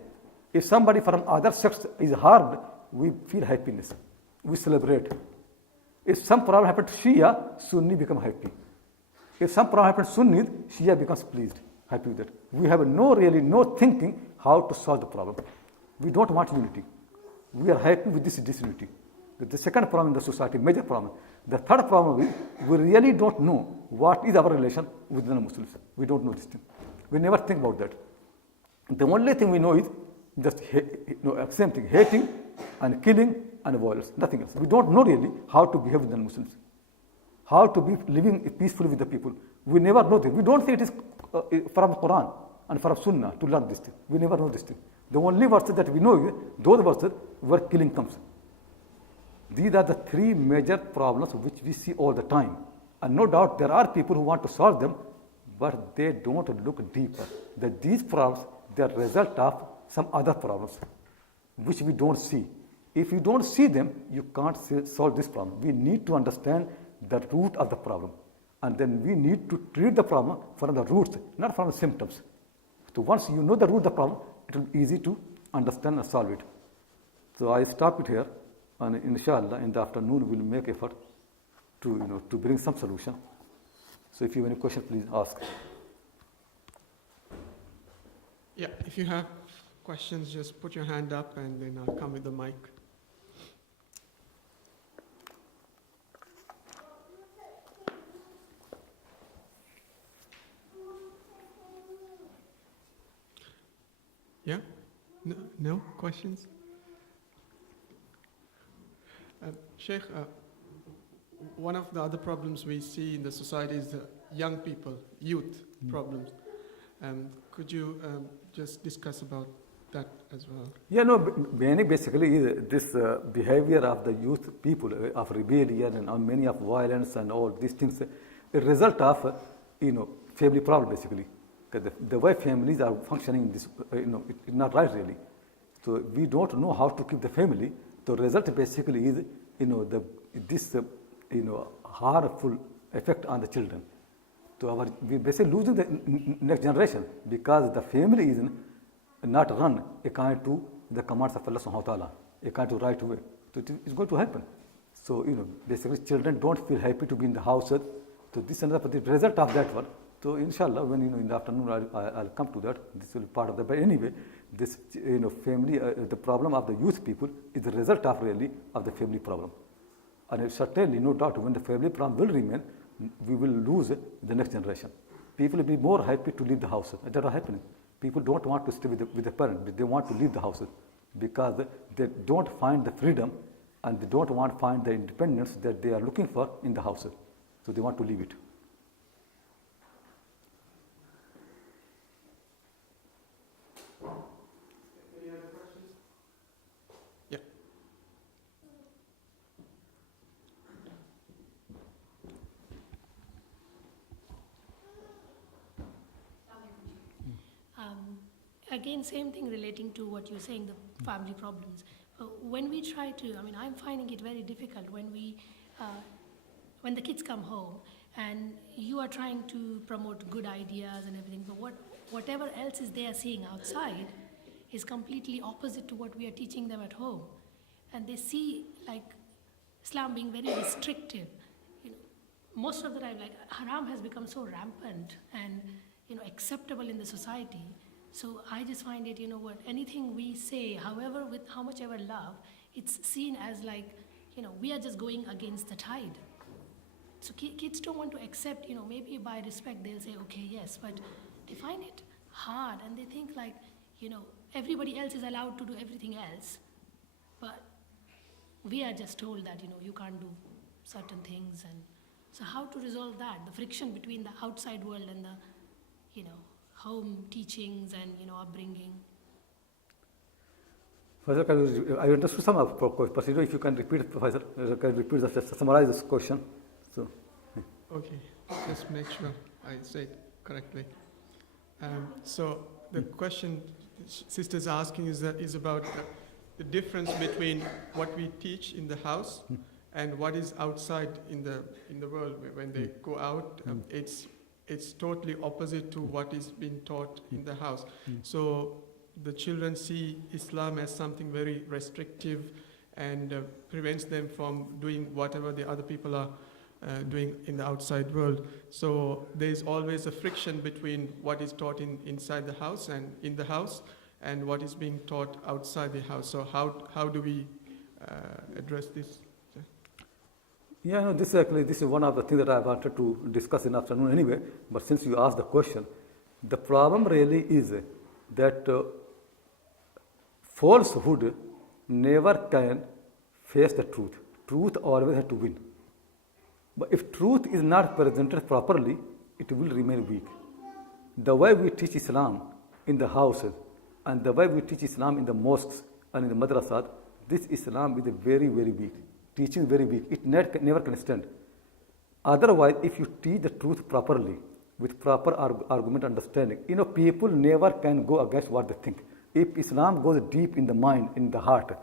If somebody from other sects is harmed, we feel happiness. We celebrate. If some problem happens to Shia, Sunni become happy. If some problem happens to Sunni, Shia becomes pleased, happy with that. We have no thinking how to solve the problem. We don't want unity. We are happy with this disunity. The second problem in the society, major problem. The third problem is we really don't know what is our relation with the Muslims. We don't know this thing. We never think about that. The only thing we know is just same thing, hating and killing and violence, nothing else. We don't know really how to behave with the Muslims, how to be living peacefully with the people. We never know this. We don't think it is from Quran and from Sunnah to learn this thing. We never know this thing. The only verses that we know is those verses where killing comes. These are the three major problems which we see all the time. And no doubt there are people who want to solve them, but they don't look deeper. That these problems, they are a result of some other problems which we don't see. If you don't see them, you can't solve this problem. We need to understand the root of the problem. And then we need to treat the problem from the roots, not from the symptoms. So once you know the root of the problem, it will be easy to understand and solve it. So I stop it here, and inshallah in the afternoon we will make effort to bring some solution. So if you have any questions, please ask. Yeah, if you have questions, just put your hand up and then I'll come with the mic. Yeah? No questions? Sheikh, one of the other problems we see in the society is the young people, youth problems. Could you just discuss about that as well? Yeah, no, basically this behavior of the youth people of rebellion and many of violence and all these things, a result of family problem basically. Because the way families are functioning in this, it's not right really. So we don't know how to keep the family. The result basically is this harmful effect on the children. So we basically losing the next generation because the family is not run according to the commands of Allah subhanahu wa ta'ala, according to right way. So it's going to happen. So basically children don't feel happy to be in the house. So this is another the result of that one. So inshallah, when in the afternoon I'll come to that. This will be part of that. But anyway, this family, the problem of the youth people is the result of really of the family problem. And certainly, no doubt, when the family problem will remain, we will lose the next generation. People will be more happy to leave the house. That is happening. People don't want to stay with the parents. They want to leave the houses because they don't find the freedom and they don't want to find the independence that they are looking for in the houses. So they want to leave it. Any other questions? Yeah. Again, same thing relating to what you're saying, the family problems. When we try to, I'm finding it very difficult when when the kids come home and you are trying to promote good ideas and everything, but whatever else is they are seeing outside is completely opposite to what we are teaching them at home. And they see like Islam being very restrictive. Most of the time, like haram has become so rampant and acceptable in the society. So I just find it, anything we say, however, with how much ever love, it's seen as like, we are just going against the tide. So kids don't want to accept, maybe by respect they'll say, okay, yes, but they find it hard and they think like, everybody else is allowed to do everything else, but we are just told that, you can't do certain things. And so how to resolve that, the friction between the outside world and the, home teachings and, upbringing? Faisal, I understood some of the question, but if you can repeat, Faisal, summarize this question. So. Okay, just make sure I say it correctly. So the question sister's asking is about the difference between what we teach in the house and what is outside in the world. When they go out, it's totally opposite to what is being taught in the house. So the children see Islam as something very restrictive and prevents them from doing whatever the other people are doing in the outside world. So there's always a friction between what is taught inside the house and in the house and what is being taught outside the house. So how do we address this? Yeah, no, this is one of the things that I wanted to discuss in the afternoon anyway, but since you asked the question, the problem really is that falsehood never can face the truth. Truth always has to win. But if truth is not presented properly, it will remain weak. The way we teach Islam in the houses and the way we teach Islam in the mosques and in the madrasas, this Islam is very, very weak. Teaching is very weak. It never can stand. Otherwise, if you teach the truth properly, with proper argument understanding, people never can go against what they think. If Islam goes deep in the mind, in the heart,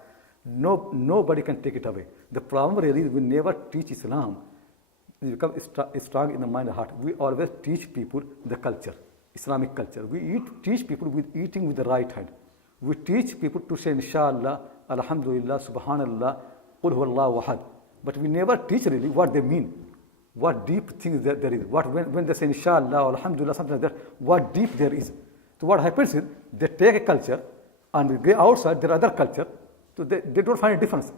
nobody can take it away. The problem really is we never teach Islam. It becomes strong in the mind and heart. We always teach people the culture, Islamic culture. We teach people with eating with the right hand. We teach people to say Inshallah, Alhamdulillah, Subhanallah, Qul huwallahu ahad. But we never teach really what they mean. what deep things there is. When they say inshallah, alhamdulillah, something like that, what deep there is. So what happens is they take a culture and they go outside their other culture, so they don't find a difference.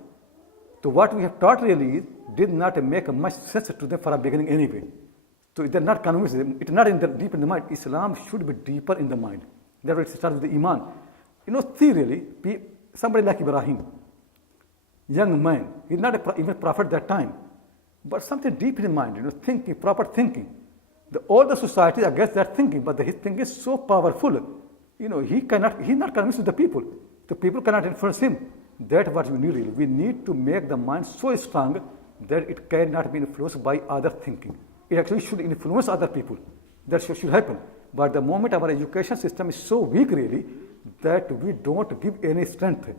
So what we have taught really is, did not make much sense to them from the beginning anyway. So they're not convinced, it's not deep in the mind. Islam should be deeper in the mind. That's why it starts with the iman. See really, somebody like Ibrahim, young man, he's not even prophet that time, but something deep in his mind, thinking, proper thinking. All the society against that thinking, but his thinking is so powerful. He's not convinced with the people. The people cannot influence him. That's what we need really. We need to make the mind so strong that it cannot be influenced by other thinking. It actually should influence other people. That should happen. But the moment our education system is so weak really, that we don't give any strength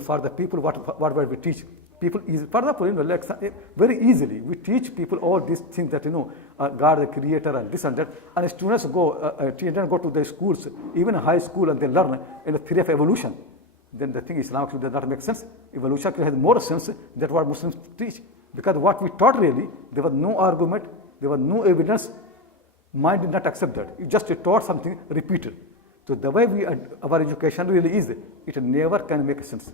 for the people what we teach. People, for example, very easily we teach people all these things that God the creator and this and that, and students children go to the schools, even high school, and they learn in the theory of evolution. Then the thing Islam actually does not make sense. Evolution actually has more sense than what Muslims teach, because what we taught really, there was no argument, there was no evidence. Mind did not accept that. You just taught something repeated. So the way our education really is, it never can make sense.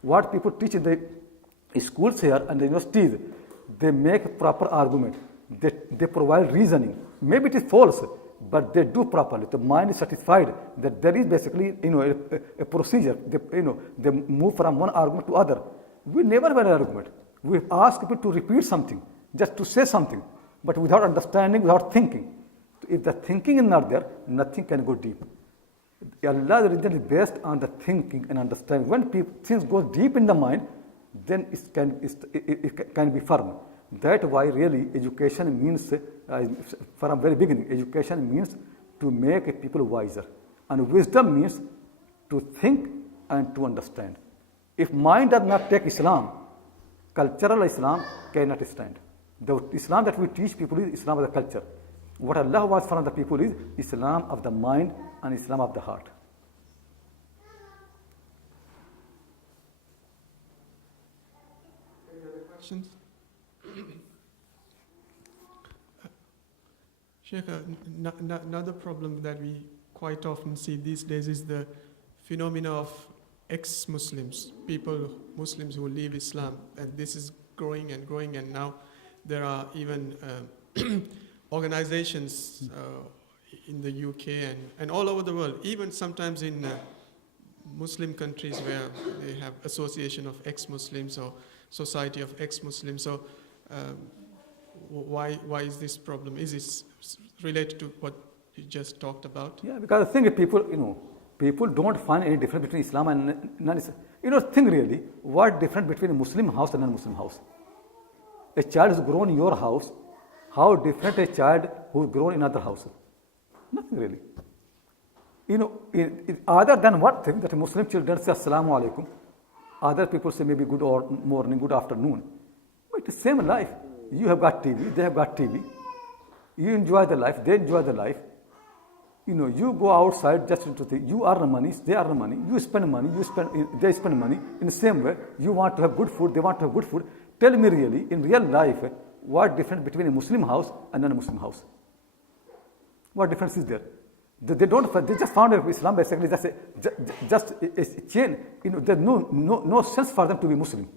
What people teach in the schools here and the universities, they make proper argument. They provide reasoning. Maybe it is false, but they do properly. The mind is satisfied that there is basically a procedure. They move from one argument to other. We never have an argument. We ask people to repeat something, just to say something, but without understanding, without thinking. If the thinking is not there, nothing can go deep. Allah's religion is based on the thinking and understanding. When things go deep in the mind, then it can be firm. That's why really education means, from very beginning, education means to make people wiser. And wisdom means to think and to understand. If mind does not take Islam, cultural Islam cannot stand. The Islam that we teach people is Islam of the culture. What Allah wants from the people is Islam of the mind and Islam of the heart. Any other questions? Sheikh, another problem that we quite often see these days is the phenomena of ex-Muslims, Muslims who leave Islam, and this is growing and growing, and now there are even organizations in the UK and all over the world, even sometimes in Muslim countries where they have association of ex-Muslims or society of ex-Muslims. So why is this problem? Is this related to what you just talked about? Yeah, because I think people don't find any difference between Islam and non-Islam. Think really, what difference between a Muslim house and a non-Muslim house? A child is grown in your house. How different a child who is grown in other house? Nothing really. Other than one thing, that Muslim children say Assalamu alaikum, other people say maybe good morning, good afternoon. But it's the same life. You have got TV, they have got TV. You enjoy the life, they enjoy the life. You go outside just to think, you earn money, they earn money, you spend money, they spend money. In the same way, you want to have good food, they want to have good food. Tell me really, in real life, what difference between a Muslim house and a non-Muslim house? What difference is there? They just found Islam basically just a chain. There's no sense for them to be Muslim.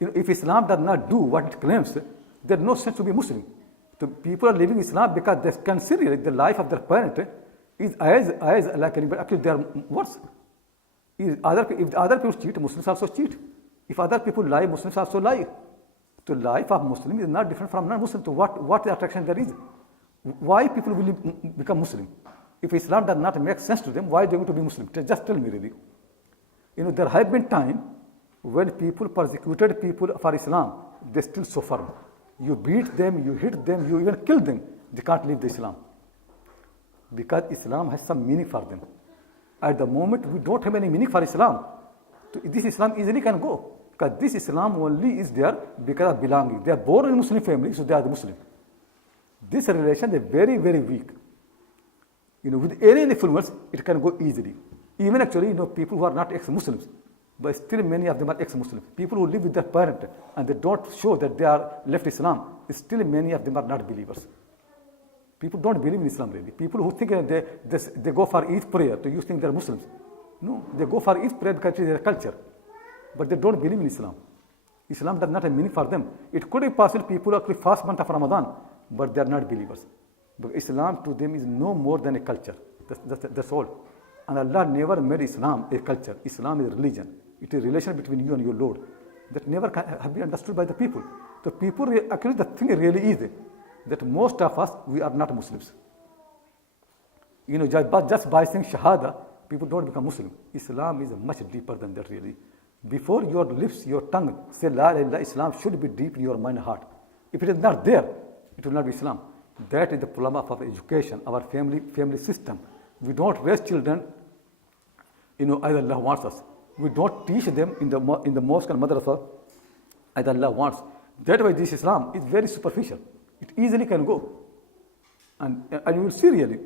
If Islam does not do what it claims, there's no sense to be Muslim. So people are living Islam because they consider the life of their parent is as like anybody. Actually, they are worse. If other people cheat, Muslims also cheat. If other people lie, Muslims also lie. So life of Muslim is not different from non-Muslim. So what the attraction there is? Why people will become Muslim? If Islam does not make sense to them, why are they going to be Muslim? Just tell me really. There have been time when people persecuted people for Islam, they still so firm. You beat them, you hit them, you even kill them. They can't leave the Islam. Because Islam has some meaning for them. At the moment, we don't have any meaning for Islam. So this Islam easily can go. Because this Islam only is there because of belonging. They are born in a Muslim family, so they are the Muslim. This relation is very, very weak. With any influence, it can go easily. Even actually, people who are not ex-Muslims, but still many of them are ex-Muslim. People who live with their parent and they don't show that they are left Islam, still many of them are not believers. People don't believe in Islam really. People who think they go for Eid prayer, do you think they're Muslims? No, they go for Eid prayer because it is their culture, but they don't believe in Islam. Islam does not have meaning for them. It could be possible people actually fast month of Ramadan, but they are not believers. But Islam to them is no more than a culture. That's all. And Allah never made Islam a culture. Islam is a religion. It is a relation between you and your Lord. That never have been understood by the people. The people, actually the thing really is that most of us, we are not Muslims. You know, just by saying Shahada, people don't become Muslim. Islam is much deeper than that really. Before your lips, your tongue say La ilaha illallah, Islam should be deep in your mind and heart. If it is not there, it will not be Islam. That is the problem of our education, our family system. We don't raise children, you know, as Allah wants us. We don't teach them in the mosque and madrasa as Allah wants. That way this Islam is very superficial. It easily can go. And you will see really,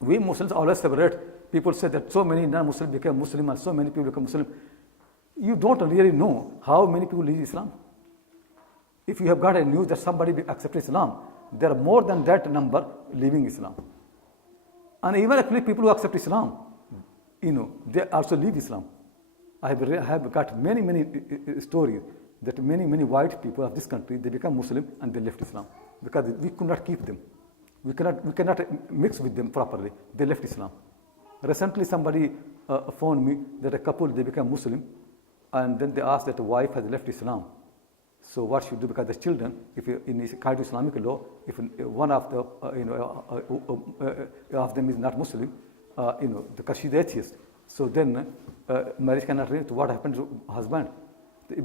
we Muslims always separate. People say that so many non-Muslims became Muslim and so many people become Muslim. You don't really know how many people leave Islam. If you have got a news that somebody accepted Islam, there are more than that number leaving Islam. And even actually people who accept Islam, you know, they also leave Islam. I have got many stories that many white people of this country, they become Muslim and they left Islam because we could not keep them. We cannot mix with them properly. They left Islam. Recently somebody phoned me that a couple, they become Muslim and then they asked that the wife has left Islam. So what should do? Because the children, if in according to Islamic law, if one of the of them is not Muslim, you know, because she's atheist, so then marriage cannot relate to what happened to husband.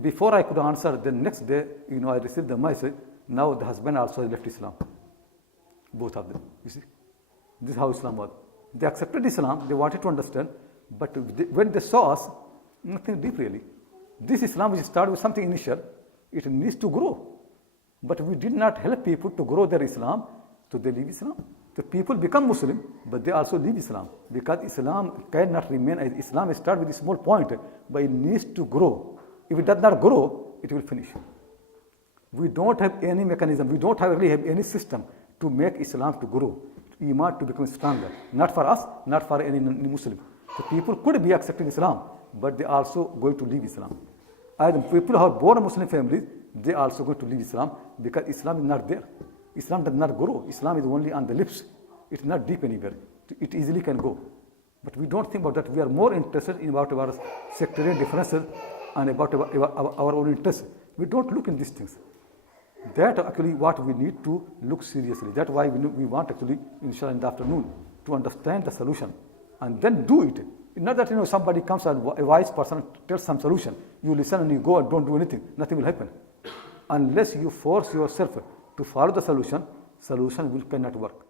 Before I could answer, the next day, you know, I received the message. Now the husband also has left Islam. Both of them. You see, this is how Islam was. They accepted Islam. They wanted to understand, but when they saw us, nothing deep really. This Islam which started with something initial. It needs to grow. But we did not help people to grow their Islam, so they leave Islam. The people become Muslim, but they also leave Islam. Because Islam cannot remain as Islam starts with a small point, but it needs to grow. If it does not grow, it will finish. We don't have any mechanism, we don't really have any system to make Islam to grow, Iman to become stronger. Not for us, not for any Muslim. The people could be accepting Islam, but they are also going to leave Islam. As people who are born in Muslim families, they are also going to leave Islam because Islam is not there. Islam does not grow. Islam is only on the lips. It is not deep anywhere. It easily can go. But we don't think about that. We are more interested in about our sectarian differences and about our own interests. We don't look in these things. That actually what we need to look seriously. That's why we want actually, inshallah, in the afternoon to understand the solution and then do it. Not that, you know, somebody comes and a wise person tells some solution. You listen and you go and don't do anything. Nothing will happen. Unless you force yourself to follow the solution cannot work.